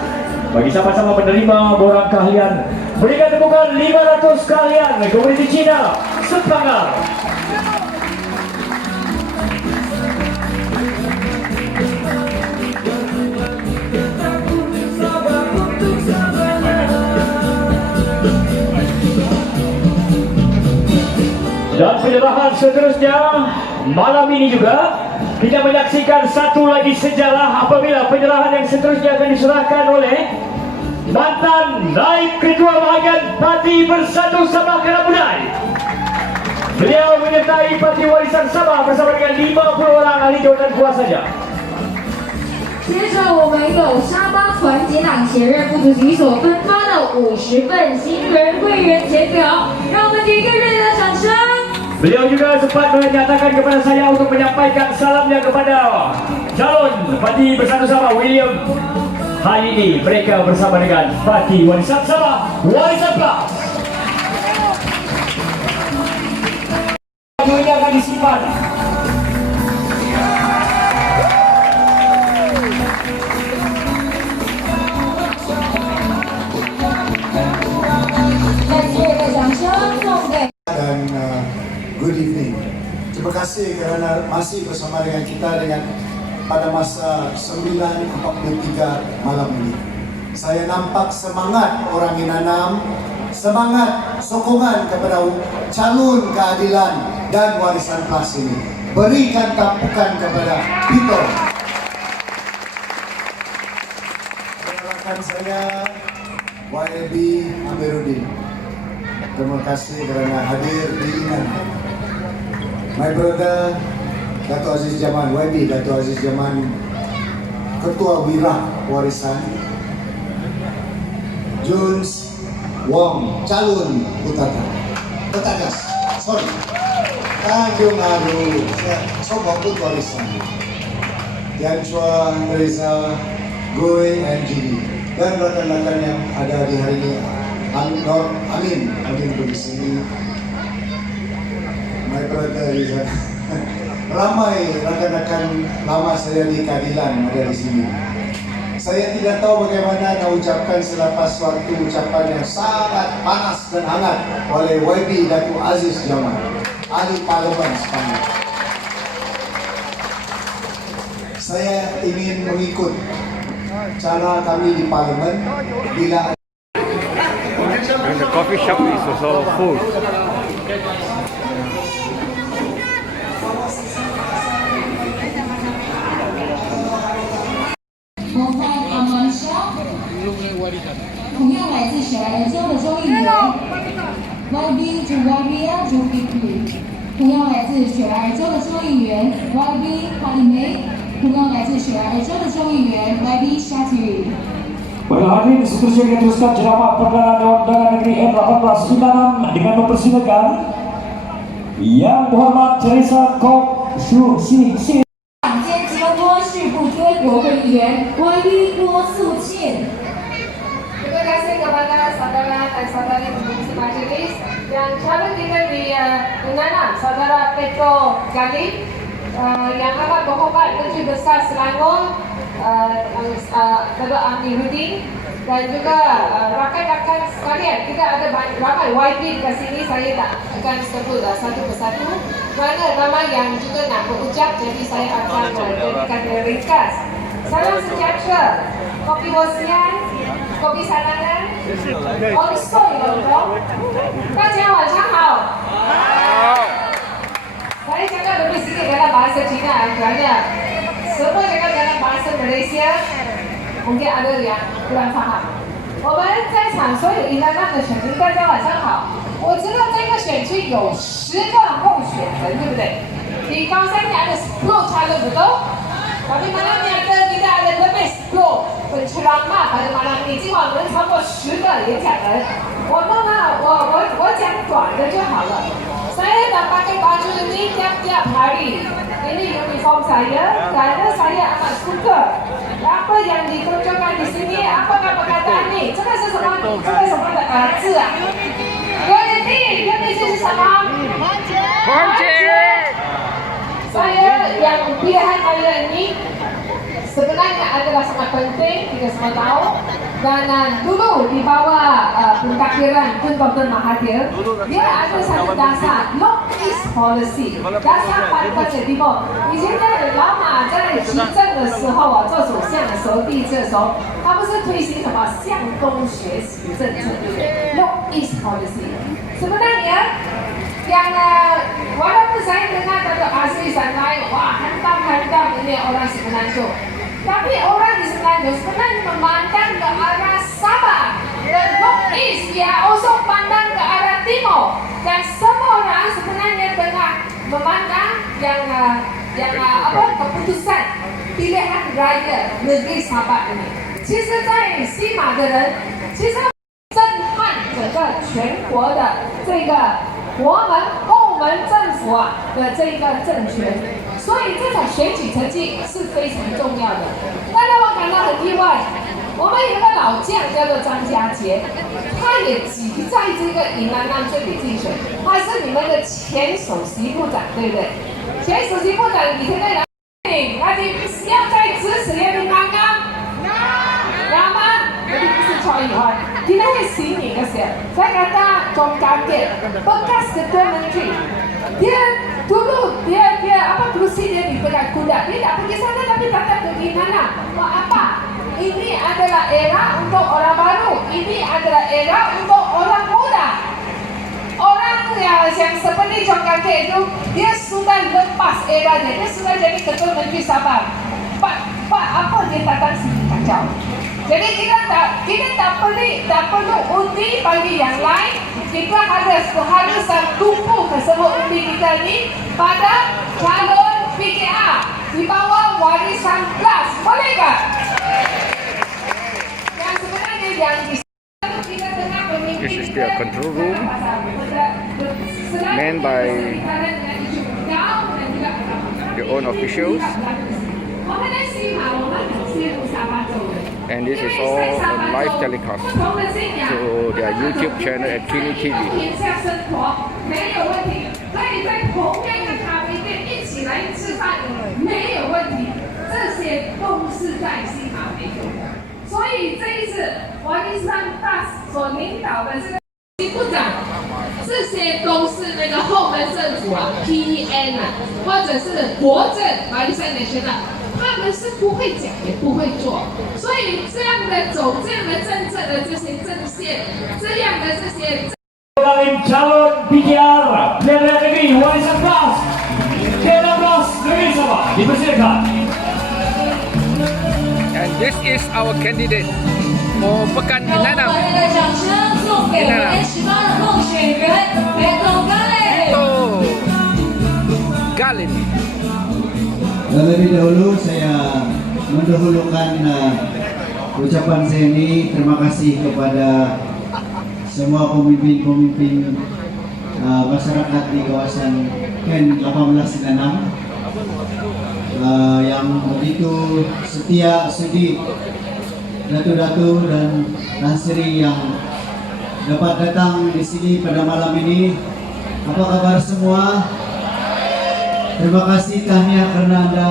bagi sama-sama menerima borang keahlian. Berikan tepukan 500 keahlian Komuniti Cina Sepanggar. Dan penyerahan seterusnya malam ini juga kita menyaksikan satu lagi sejarah apabila penyerahan yang seterusnya akan diserahkan oleh mantan naib ketua bahagian Parti Bersatu Sabah Kelabudai. Beliau menyertai Parti Warisan Sabah bersama dengan 50 orang ahli jawatan kuasanya. 接着我们有沙巴团结党前任副主席所分发的50份新人会员钱表，让我们给一个热烈的掌声。 Beliau juga sempat menyatakan kepada saya untuk menyampaikan salamnya kepada calon Parti Bersatu Sabah William. Hari ini mereka bersama dengan Parti Warisan Sabah Warisan Plus. Ini akan disimpan. Dan good evening. Terima kasih kerana masih bersama dengan kita pada masa 9.43 malam ini. Saya nampak semangat orang Minanam, semangat sokongan kepada calon keadilan dan warisan plus ini. Berikan tapukan kepada Pito. Rekan saya YB Amiruddin. Terima kasih kerana hadir di Inan. My brother Dato' Aziz Jaman, YB Dato' Aziz Jaman, Ketua Wira Warisan. Juns Wong, calon Petagas, sorry. Tanjung Aru, Sobok Put Warisan. Tian Chua, Reza, Goy, and Jini. Dan rekan-rekan yang ada di hari ini. Amin di sini. My brother Rizal. Ramai rekan-rekan lama saya di keadilan ada di sini. Saya tidak tahu bagaimana nak ucapkan selepas waktu ucapan yang sangat panas dan hangat oleh YB Datuk Aziz Jaman, ahli Parlimen Sepanggar. Saya ingin mengikut cara kami di Parlimen bila And the coffee shop is also full. Pada hadirin seterusnya kita teruskan ceramah Perdana Dewan Undangan Negeri M18 Minanam dengan mempersilakan Yang Berhormat Teresa Kok Shu Si Si 党监吉隆坡市部推国会议员 YB 郭素沁。 Terima kasih kepada saudara dan saudari pengisi majelis yang calon kita di Minanam, saudara Petro Galing, yang amat berhormat Menteri Besar Selangor, Datuk Amiruddin, dan juga rakan-rakan sekalian. Kita ada ramai YB di sini, saya tak akan sebut satu persatu. Mana ramai yang juga nak nak berucap, jadi saya akan jadikan dia ringkas. Salam sejahtera, kopi bosian, kopi salangan, also Yongdong. 大家晚上好。Saya cakap lebih sikit dalam bahasa Cina kerana semua cakap dalam bahasa Malaysia mungkin ada yang kurang faham。我们在场所有宜兰纳的选民，大家晚上好。我知道这个选区有10个候选人，对不对？di kawasan ini ada 10 calon, betul? Tapi malam ini kita ada lebih 10 penceramah pada malam ini，今晚我们超过10个演讲人。我讲短的就好了。Saya dah pakai baju ini tiap-tiap hari. Ini uniform saya kerana saya amat suka apa yang ditunjukkan di sini. Apakah perkataan ni? 这个是什么？这个什么的字啊？原地是什么？团结。Saya yang pilihan saya ini sebenarnya adalah sangat penting, kita semua tahu. Dan dulu di bawah pentadbiran Tun Dr. Mahathir, dia ada satu dasar North East Policy， dasar Pantai Timur。以前在老马在执政的时候啊，做首相的时候，第一次的时候，他不是推行什么向东学习政策，对不对 ？North East Policy sebenarnya yang walaupun saya dengar Datuk Azri Sanai, wah hantam ini orang Semenanjung. Tapi orang di Semenanjung sebenarnya memandang ke arah Sabah dan North East, dia also pandang ke arah Timur. Dan semua orang sebenarnya tengah memandang yang keputusan pilihan raya negeri Sabah ini. 其实在西马的人，其实震撼整个全国的这个澳门政府的这个政权，所以这场选举成绩是非常重要的。但让我感到很意外，我们有个老将叫做张家杰，他也挤在这个宜兰南这里竞选，他是你们的前首席部长，对不对？前首席部长以前的人，那你要再支持人民刚刚，有吗？jadi mesti coy kita harus sini kasih. Saya kata John Kaget, bekas ketua menteri. Dia dulu dia kursi dia dipegang kuda. Dia tak pergi sana tapi tetap pergi mana? Buat apa? Ini adalah era untuk orang baru. Ini adalah era untuk orang muda. Orang yang seperti John Kaget itu, dia sudah lepas eranya. Dia sudah jadi ketua menteri Sabah. Pak apa dia datang sini kacau? Jadi kita tak perlu undi bagi yang lain. Kita harus tumpu ke semua undi kita ni pada calon PKR di bawah warisan plus. Boleh tak? Yang sebenarnya yang kita tengah memimpin. This is their control room manned by their own officials. And this is all on live telecast to their YouTube channel at Kini TV. 没有问题，可以在同样的咖啡店一起来吃饭，没有问题。这些都是在西马没有的。所以这一次王一山大所领导的这个部长，这些都是那个后门政府PN 或者是国政马来西亚学的。他们是不会讲也不会做，所以这样的走这样的政策的这些阵线，这样的这些。calon PKR pilihan negeri warisan plus K16 negeri Sabah dipersilakan. And this is our candidate for Pekan Inanam. 把这个掌声送给我们18的候选人 Beto Galin. Terlebih dahulu saya mendahulukan ucapan saya ini terima kasih kepada semua pemimpin-pemimpin masyarakat di kawasan Ken 18 Inanam yang begitu setia, sudi, datu-datu dan Nasri yang dapat datang di sini pada malam ini. Apa kabar semua? Terima kasih tahniah karena Anda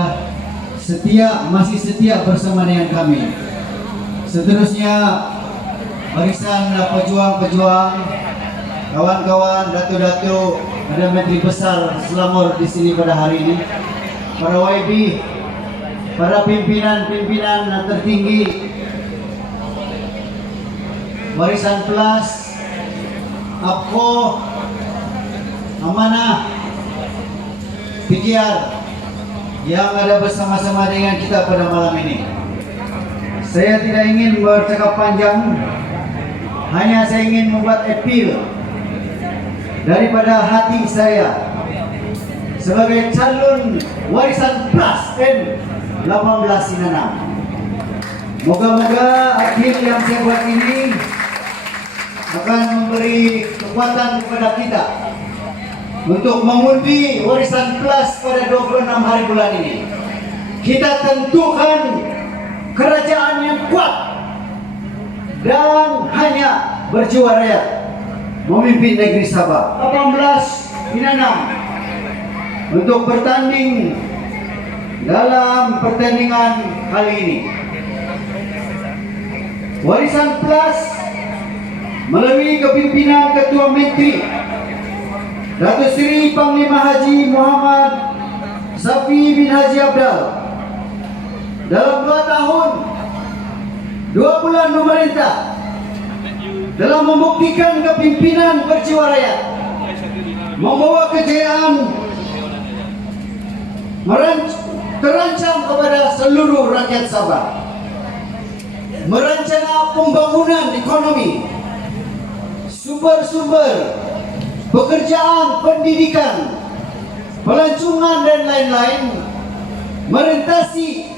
masih setia bersama dengan kami. Seterusnya barisan pejuang-pejuang, kawan-kawan, datu-datu ada Menteri Besar Selangor di sini pada hari ini, para YB, para pimpinan-pimpinan tertinggi Warisan Plus, APKO, Amanah, PKR yang ada bersama-sama dengan kita pada malam ini. Saya tidak ingin bercakap panjang, hanya saya ingin membuat appeal daripada hati saya sebagai calon Warisan Plus N18 Inanam. Moga-moga appeal yang saya buat ini akan memberi kekuatan kepada kita untuk mengundi Warisan Plus pada 26 hari bulan ini. Kita tentukan kerajaan yang kuat dan hanya berjiwa rakyat memimpin negeri Sabah. 18 Inanam untuk bertanding dalam pertandingan kali ini. Warisan Plus melalui kepimpinan Ketua Menteri Datuk Seri Panglima Haji Muhammad Safi bin Haji Abdal dalam 2 tahun 2 bulan memerintah dalam membuktikan kepimpinan berjiwa rakyat, membawa kejayaan terancam kepada seluruh rakyat Sabah, merencana pembangunan ekonomi, sumber-sumber pekerjaan, pendidikan, pelancongan dan lain-lain, merentasi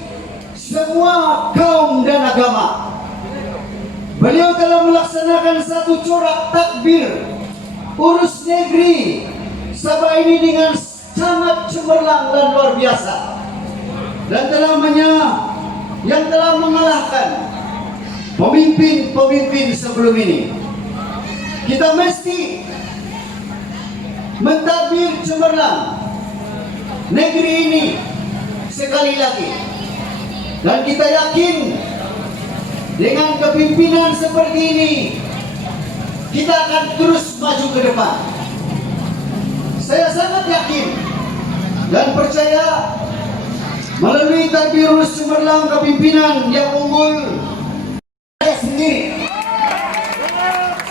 semua kaum dan agama. Beliau telah melaksanakan satu corak takbir urus negeri Sabah ini dengan sangat cemerlang dan luar biasa, dan yang telah mengalahkan pemimpin-pemimpin sebelum ini. Kita mesti mentadbir cemerlang negeri ini sekali lagi, dan kita yakin dengan kepimpinan seperti ini kita akan terus maju ke depan. Saya sangat yakin dan percaya melalui tadbir urus cemerlang kepimpinan yang unggul saya sendiri,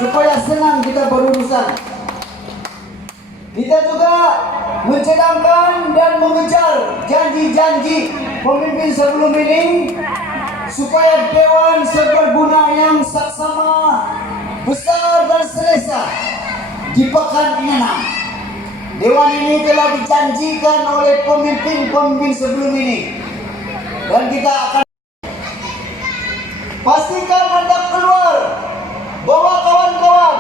supaya senang kita berurusan. Kita juga mencadangkan dan mengejar janji-janji pemimpin sebelum ini supaya Dewan Serbaguna yang saksama, besar dan selesa di Pekan Inanam. Dewan ini telah dijanjikan oleh pemimpin-pemimpin sebelum ini, dan kita akan pastikan Anda keluar, bawa kawan-kawan,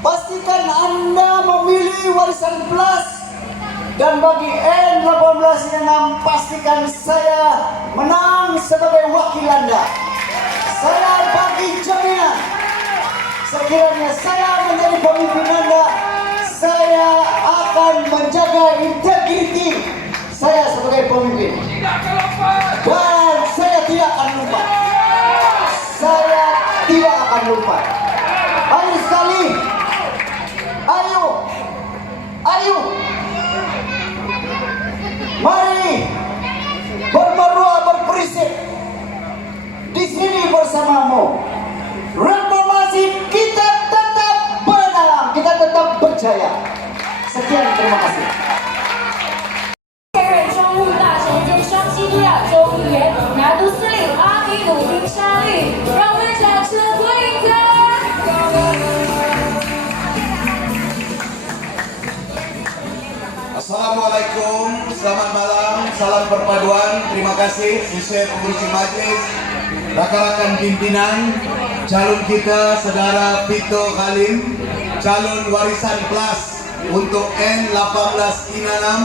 pastikan Anda memilih Warisan Plus, dan bagi N18 Inanam pastikan saya menang sebagai wakil Anda. Saya bagi jaminan, sekiranya saya menjadi pemimpin Anda, saya akan menjaga integriti saya sebagai pemimpin, dan saya tidak akan lupa. Saya tidak akan lupa. Ayo sekali, ayo, mari bermerua berprinsip di sini bersamamu. Reformasi kita tetap berdalam, kita tetap berjaya. Sekian, terima kasih. 中务大神兼双溪都亚州议员拿督司令阿米努丁沙利，让我们掌声欢迎他。 Assalamualaikum, selamat malam, salam perpaduan. Terima kasih sesuai pengurusi majelis, rakan-rakan pimpinan, calon kita saudara Pito Khalim, calon Warisan Plus untuk N18 Inanam,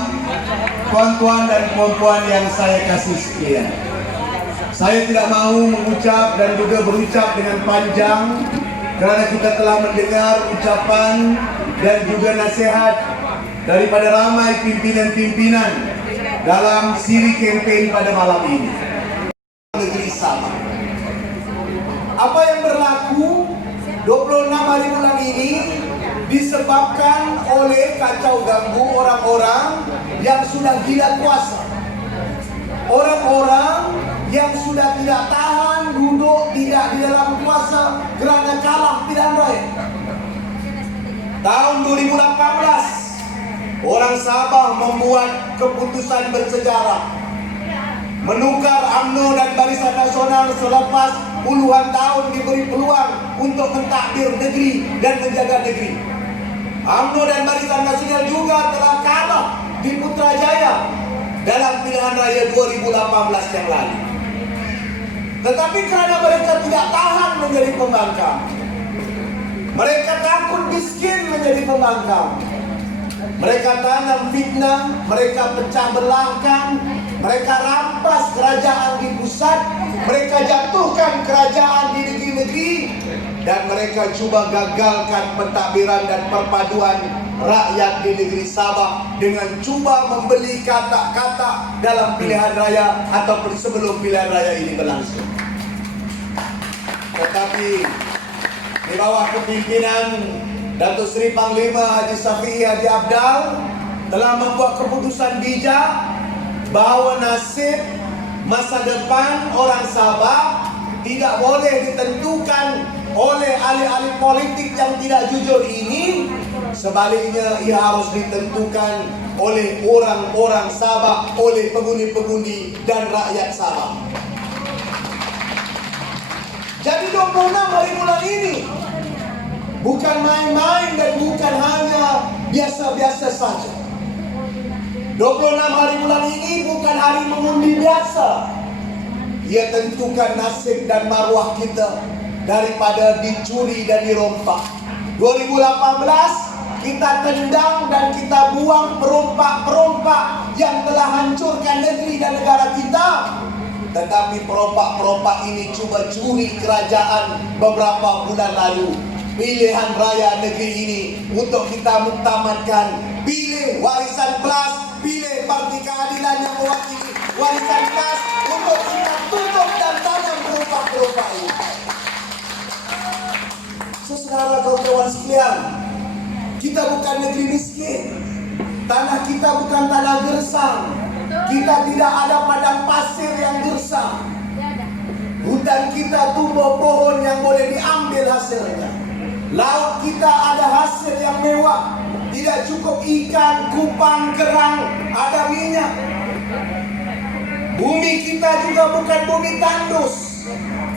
tuan-tuan dan perempuan yang saya kasih sekalian. Saya tidak mau mengucap dan juga berucap dengan panjang karena kita telah mendengar ucapan dan juga nasihat daripada ramai pimpinan-pimpinan dalam siri kempen pada malam ini. Negeri Sabah. Apa yang berlaku 26 hari bulan ini disebabkan oleh kacau ganggu orang-orang yang sudah gila kuasa. Orang-orang yang sudah tidak tahan duduk tidak di dalam kuasa kerana kalah pilihan raya. Tahun 2018, orang Sabah membuat keputusan bersejarah menukar UMNO dan Barisan Nasional selepas puluhan tahun diberi peluang untuk mentadbir negeri dan menjaga negeri. UMNO dan Barisan Nasional juga telah kalah di Putrajaya dalam pilihan raya 2018 yang lalu. Tetapi kerana mereka tidak tahan menjadi pembangkang, mereka takut miskin menjadi pembangkang, mereka tanam fitnah, mereka pecah belahkan, mereka rampas kerajaan di pusat, mereka jatuhkan kerajaan di negeri-negeri, dan mereka cuba gagalkan pentadbiran dan perpaduan rakyat di negeri Sabah dengan cuba membeli kata-kata dalam pilihan raya ataupun sebelum pilihan raya ini berlangsung. Tetapi di bawah kepimpinan Datuk Seri Panglima Haji Syafiee Haji Abdal telah membuat keputusan bijak bahawa nasib masa depan orang Sabah tidak boleh ditentukan oleh ahli-ahli politik yang tidak jujur ini. Sebaliknya ia harus ditentukan oleh orang-orang Sabah, oleh pengundi-pengundi dan rakyat Sabah. Jadi 26 hari bulan ini bukan main-main dan bukan hanya biasa-biasa saja. 26 hari bulan ini bukan hari mengundi biasa. Ia tentukan nasib dan maruah kita daripada dicuri dan dirompak. 2018 kita tendang dan kita buang perompak-perompak yang telah hancurkan negeri dan negara kita. Tetapi perompak-perompak ini cuba curi kerajaan beberapa bulan lalu. Pilihan raya negeri ini untuk kita muktamadkan. Pilih Warisan Plus, pilih Parti Keadilan yang mewakili Warisan Plus untuk kita tutup dan tanam perompak-perompak ini. Saudara kawan-kawan sekalian, kita bukan negeri miskin. Tanah kita bukan tanah gersang. Kita tidak ada padang pasir yang gersang. Hutan kita tumbuh pohon yang boleh diambil hasilnya. Laut kita ada hasil yang mewah. Tidak cukup ikan, kupang, kerang, ada minyak. Bumi kita juga bukan bumi tandus.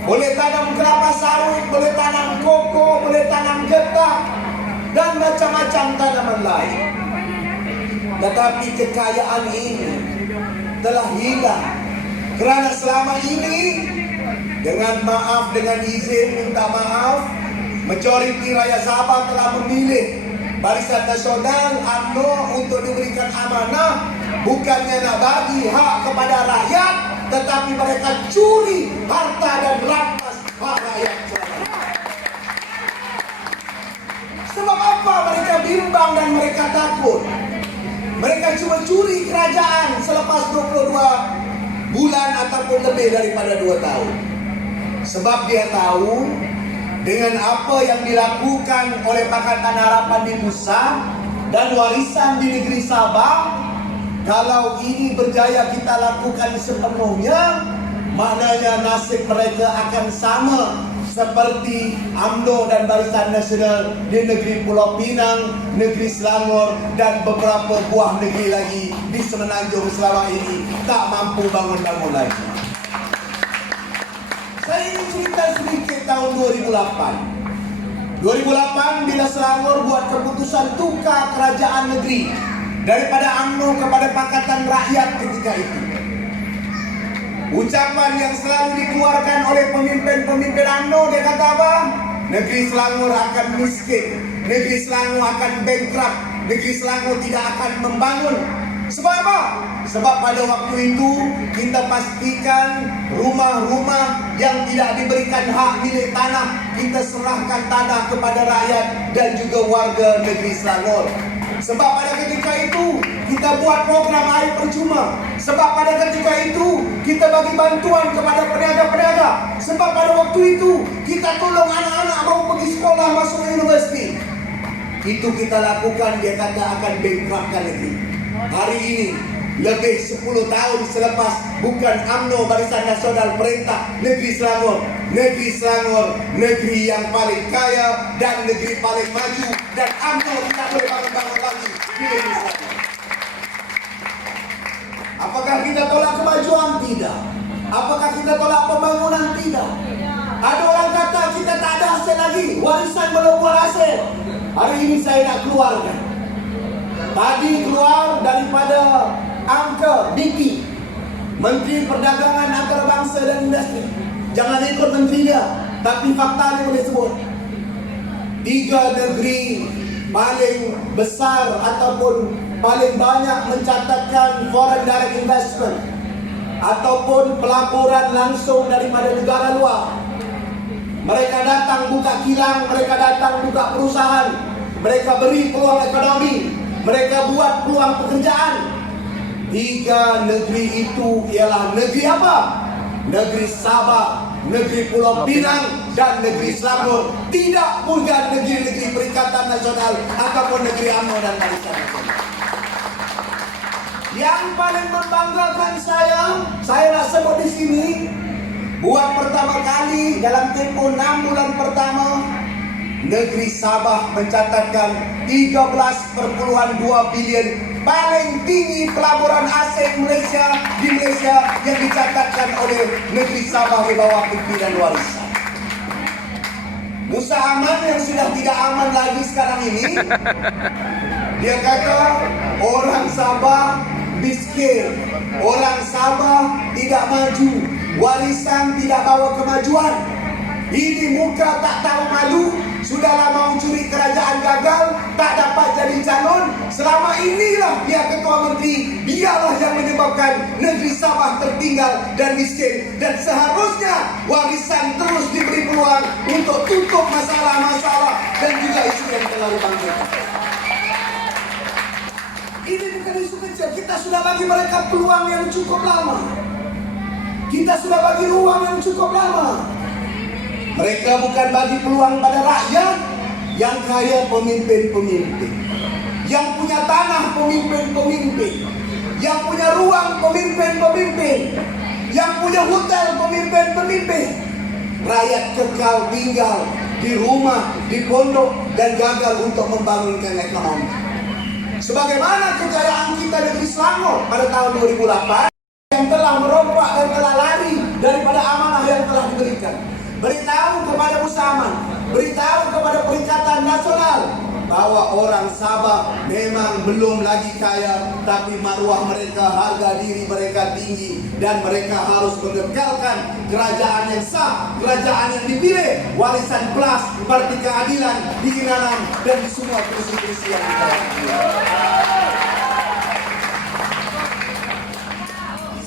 Boleh tanam kelapa sawit, boleh tanam koko, boleh tanam getah, dan macam-macam tanaman lain. Tetapi kekayaan ini telah hilang kerana selama ini, dengan maaf, dengan izin minta maaf, majoriti rakyat Sabah telah memilih Barisan Nasional UMNO untuk diberikan amanah, bukannya nak bagi hak kepada rakyat, tetapi mereka curi harta dan rampas hak rakyat. Sebab apa mereka bimbang dan mereka takut? Mereka cuma curi kerajaan selepas 22 bulan ataupun lebih daripada 2 tahun. Sebab dia tahu dengan apa yang dilakukan oleh Pakatan Harapan di pusat dan warisan di negeri Sabah, kalau ini berjaya kita lakukan sepenuhnya, maknanya nasib mereka akan sama seperti UMNO dan Barisan Nasional di negeri Pulau Pinang, negeri Selangor dan beberapa buah negeri lagi di Semenanjung selama ini tak mampu bangun-bangun lagi. Saya ingin cerita sedikit tahun 2008. 2008 bila Selangor buat keputusan tukar kerajaan negeri daripada UMNO kepada Pakatan Rakyat ketika itu. Ucapan yang selalu dikeluarkan oleh pemimpin-pemimpin UMNO, dia kata apa? Negeri Selangor akan miskin, negeri Selangor akan bankrupt, negeri Selangor tidak akan membangun. Sebab apa? Sebab pada waktu itu kita pastikan rumah-rumah yang tidak diberikan hak milik tanah, kita serahkan tanah kepada rakyat dan juga warga negeri Selangor. Sebab pada ketika itu kita buat program air percuma. Sebab pada ketika itu kita bagi bantuan kepada peniaga-peniaga. Sebab pada waktu itu kita tolong anak-anak mau pergi sekolah, masuk universiti. itu kita lakukan, dia kata akan bankruptkan negeri. Hari ini lebih 10 tahun selepas, bukan UMNO Barisan Nasional perintah negeri Selangor. Negeri Selangor, negeri yang paling kaya dan negeri paling maju, dan UMNO tidak boleh bangun-bangun lagi di negeri Selangor. Apakah kita tolak kemajuan? Tidak. Apakah kita tolak pembangunan? Tidak. Ada orang kata kita tak ada hasil lagi, warisan belum buat hasil. Hari ini saya nak keluarkan. Tadi keluar daripada angka DP, Menteri Perdagangan Antarabangsa dan Industri. Jangan ikut menteri dia, tapi faktanya boleh sebut. 3 negeri paling besar ataupun paling banyak mencatatkan foreign direct investment ataupun pelaporan langsung daripada negara luar. Mereka datang buka kilang, mereka datang buka perusahaan, mereka beri peluang ekonomi, mereka buat peluang pekerjaan. 3 negeri itu ialah negeri apa? Negeri Sabah, negeri Pulau Pinang, dan negeri Selangor. Tidak bukan negeri-negeri Perikatan Nasional ataupun negeri UMNO dan Barisan Nasional. Yang paling membanggakan saya nak sebut di sini, buat pertama kali dalam tempoh 6 bulan pertama, negeri Sabah mencatatkan 13,2 bilion, paling tinggi pelaburan asing Malaysia di Malaysia yang dicatatkan oleh negeri Sabah di bawah pimpinan warisan. Musa Aman yang sudah tidak aman lagi sekarang ini, dia kata orang Sabah miskin, orang Sabah tidak maju, warisan tidak bawa kemajuan. Ini muka tak tahu malu, sudahlah mau curi kerajaan gagal, tak dapat jadi calon. Selama inilah dia ketua menteri, dialah yang menyebabkan negeri Sabah tertinggal dan miskin. Dan seharusnya warisan terus diberi peluang untuk tutup masalah-masalah dan juga isu yang terlalu bangkit. Ini bukan isu kecil, kita sudah bagi mereka peluang yang cukup lama. Kita sudah bagi ruang yang cukup lama. Mereka bukan bagi peluang pada rakyat yang kaya, pemimpin-pemimpin, yang punya tanah, pemimpin-pemimpin, yang punya ruang, pemimpin-pemimpin, yang punya hotel, pemimpin-pemimpin. Rakyat kekal tinggal di rumah, di pondok, dan gagal untuk membangunkan ekonomi. Sebagaimana kejayaan kita negeri Selangor pada tahun 2008 yang telah merompak dan telah lari daripada amanah yang telah diberikan. Beritahu kepada Musa Aman, beritahu kepada Perikatan Nasional bahwa orang Sabah memang belum lagi kaya, tapi maruah mereka, harga diri mereka tinggi, dan mereka harus mengekalkan kerajaan yang sah, kerajaan yang dipilih, warisan plus, parti keadilan di Inanan dan di semua kursi-kursi yang kita lakukan.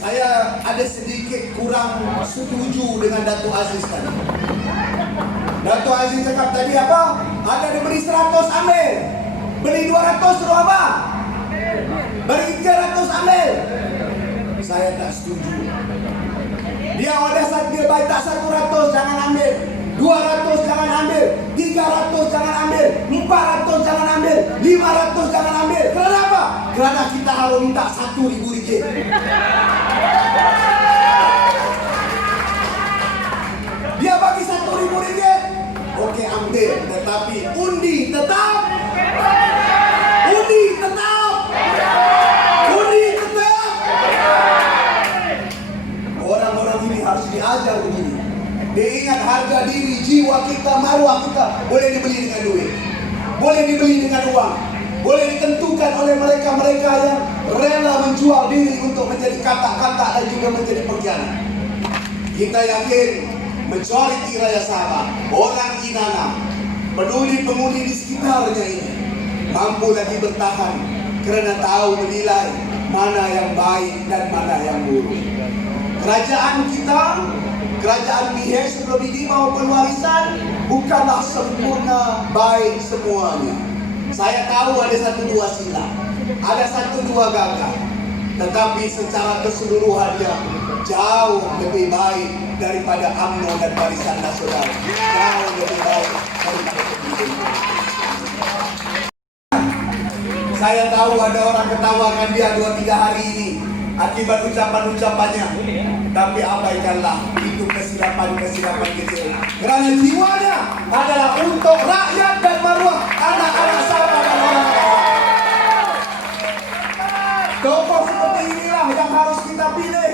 Saya ada sedikit kurang setuju dengan Datuk Aziz tadi. Datuk Aziz cakap tadi apa? Ada diberi 100 ambil, beli 200 suruh apa? Beri 300 ambil. Saya tak setuju. Dia dia baca 100 jangan ambil, 200 jangan ambil, 300 jangan ambil, 400 jangan ambil, 500 jangan ambil. Kenapa? Kerana kita harus minta 1,000 ringgit. Dia bagi 1,000 ringgit, oke ambil, tetapi undi tetap, undi tetap, undi tetap. Orang-orang ini harus diajar begini. Dia ingat harga diri, jiwa kita, maruah kita boleh dibeli dengan duit, boleh dibeli dengan uang, boleh ditentukan oleh mereka-mereka yang rela menjual diri untuk menjadi katak-katak dan juga menjadi pengkhianat. Kita yakin majoriti rakyat Sabah, orang Inanam, peduli pengundi di sekitarnya ini mampu lagi bertahan kerana tahu menilai mana yang baik dan mana yang buruk. Kerajaan kita, kerajaan BH sebelum ini maupun warisan bukanlah sempurna baik semuanya. Saya tahu ada 1-2 silap, ada 1-2 gagal, tetapi secara keseluruhannya jauh lebih baik daripada UMNO dan Barisan Nasional, jauh lebih baik daripada pemimpin. Saya tahu ada orang ketawakan dia 2-3 hari ini akibat ucapan-ucapannya. Tapi abaikanlah itu kesilapan-kesilapan kecil. Kerana jiwanya adalah untuk rakyat dan maruah anak-anak Sabah dan orang kaya. Tokoh seperti inilah yang harus kita pilih.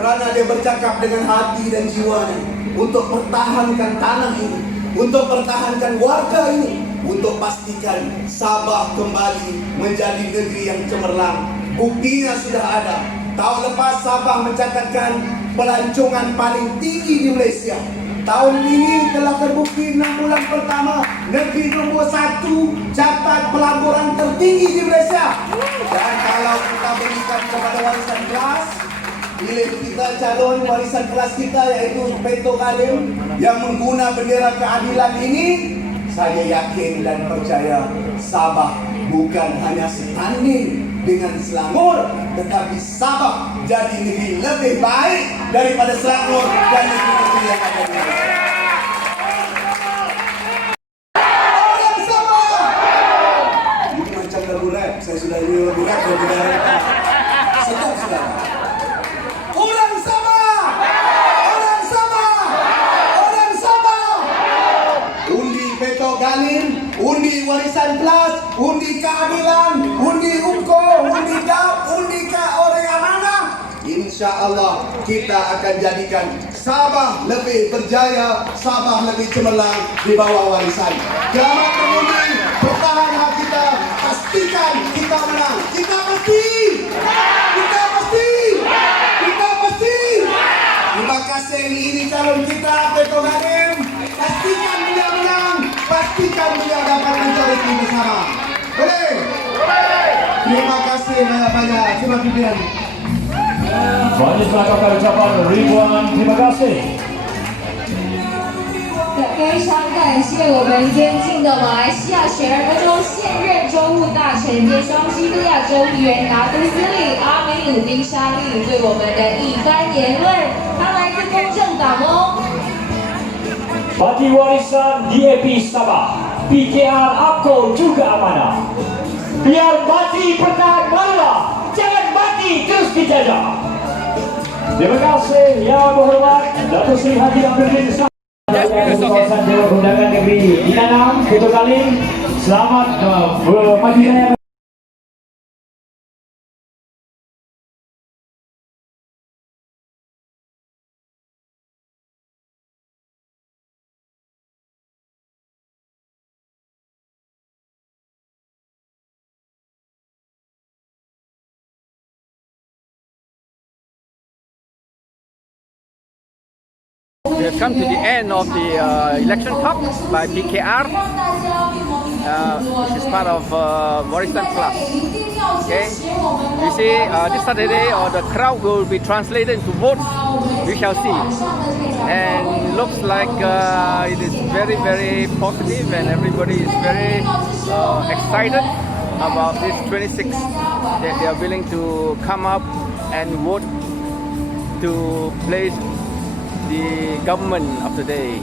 Kerana dia bercakap dengan hati dan jiwanya untuk pertahankan tanah ini, untuk pertahankan warga ini, untuk pastikan Sabah kembali menjadi negeri yang cemerlang. Buktinya sudah ada. Tahun lepas Sabah mencatatkan pelancongan paling tinggi di Malaysia. Tahun ini telah terbukti 6 bulan pertama negeri nombor 1 catat pelaburan tertinggi di Malaysia. Dan kalau kita berikan kepada warisan kelas, pilih kita calon warisan kelas kita yaitu Peto Galim yang mengguna bendera keadilan ini, saya yakin dan percaya Sabah bukan hanya setanding dengan Selangor, tetapi Sabah jadi negeri lebih baik daripada Selangor dan negeri-negeri yang ada di Malaysia. Orang Sabah! Ini macam lagu rap, saya sudah ini lagu rap dan tidak rap. Sedap sudah. Orang Sabah! Orang Sabah! Orang Sabah! Undi Peto Galim, undi warisan kelas, undi keadilan, undi UMKO, undi DAP, undi orang amanah. InsyaAllah kita akan jadikan Sabah lebih berjaya, Sabah lebih cemerlang di bawah warisan. Selamat mengundi, pertahankan kita, pastikan kita menang. Kita pasti! Kita pasti! Kita pasti! Terima kasih, ini calon kita, Peto Galim. Pastikan beliau menang, pastikan beliau dapat majoriti bersama. Boleh? Terima kasih banyak-banyak. Terima kasih. Selanjutnya kata ucapan ribuan terima kasih. 非常感谢我们尊敬的马来西亚雪儿德州现任州务大臣兼双西度亚州议员拿督斯里阿美鲁丁沙利对我们的一番言论，他来自公正党哦。 Bagi warisan DAP Sabah, PKR Aku juga amanah. Biar mati pertahan maruah, jangan mati terus dijajah. Terima kasih yang berhormat Datuk Seri Haji Abdul Aziz kawasan Dewan Undangan Negeri Inanam, Peto Galim. Selamat bermaju jaya. We have come to the end of the election talk by PKR, which is part of Warisan Plus. Okay, you see this Saturday the crowd will be translated into votes. We shall see, and looks like it is very, very positive, and everybody is very excited about this 26. That they are willing to come up and vote to place the government of the day.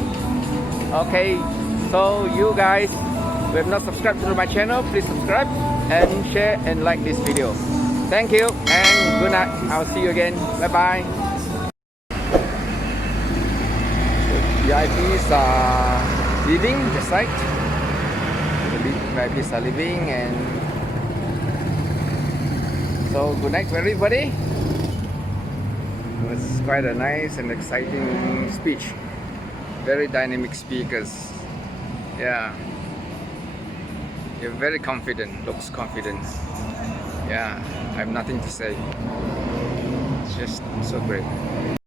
Okay, so you guys who have not subscribed to my channel, please subscribe and share and like this video. Thank you and good night. I'll see you again. Bye bye. VIPs are leaving the site. The VIPs are leaving, and so good night to everybody. It was quite a nice and exciting speech. Very dynamic speakers. Yeah. You're very confident, looks confident. Yeah, I have nothing to say. It's just so great.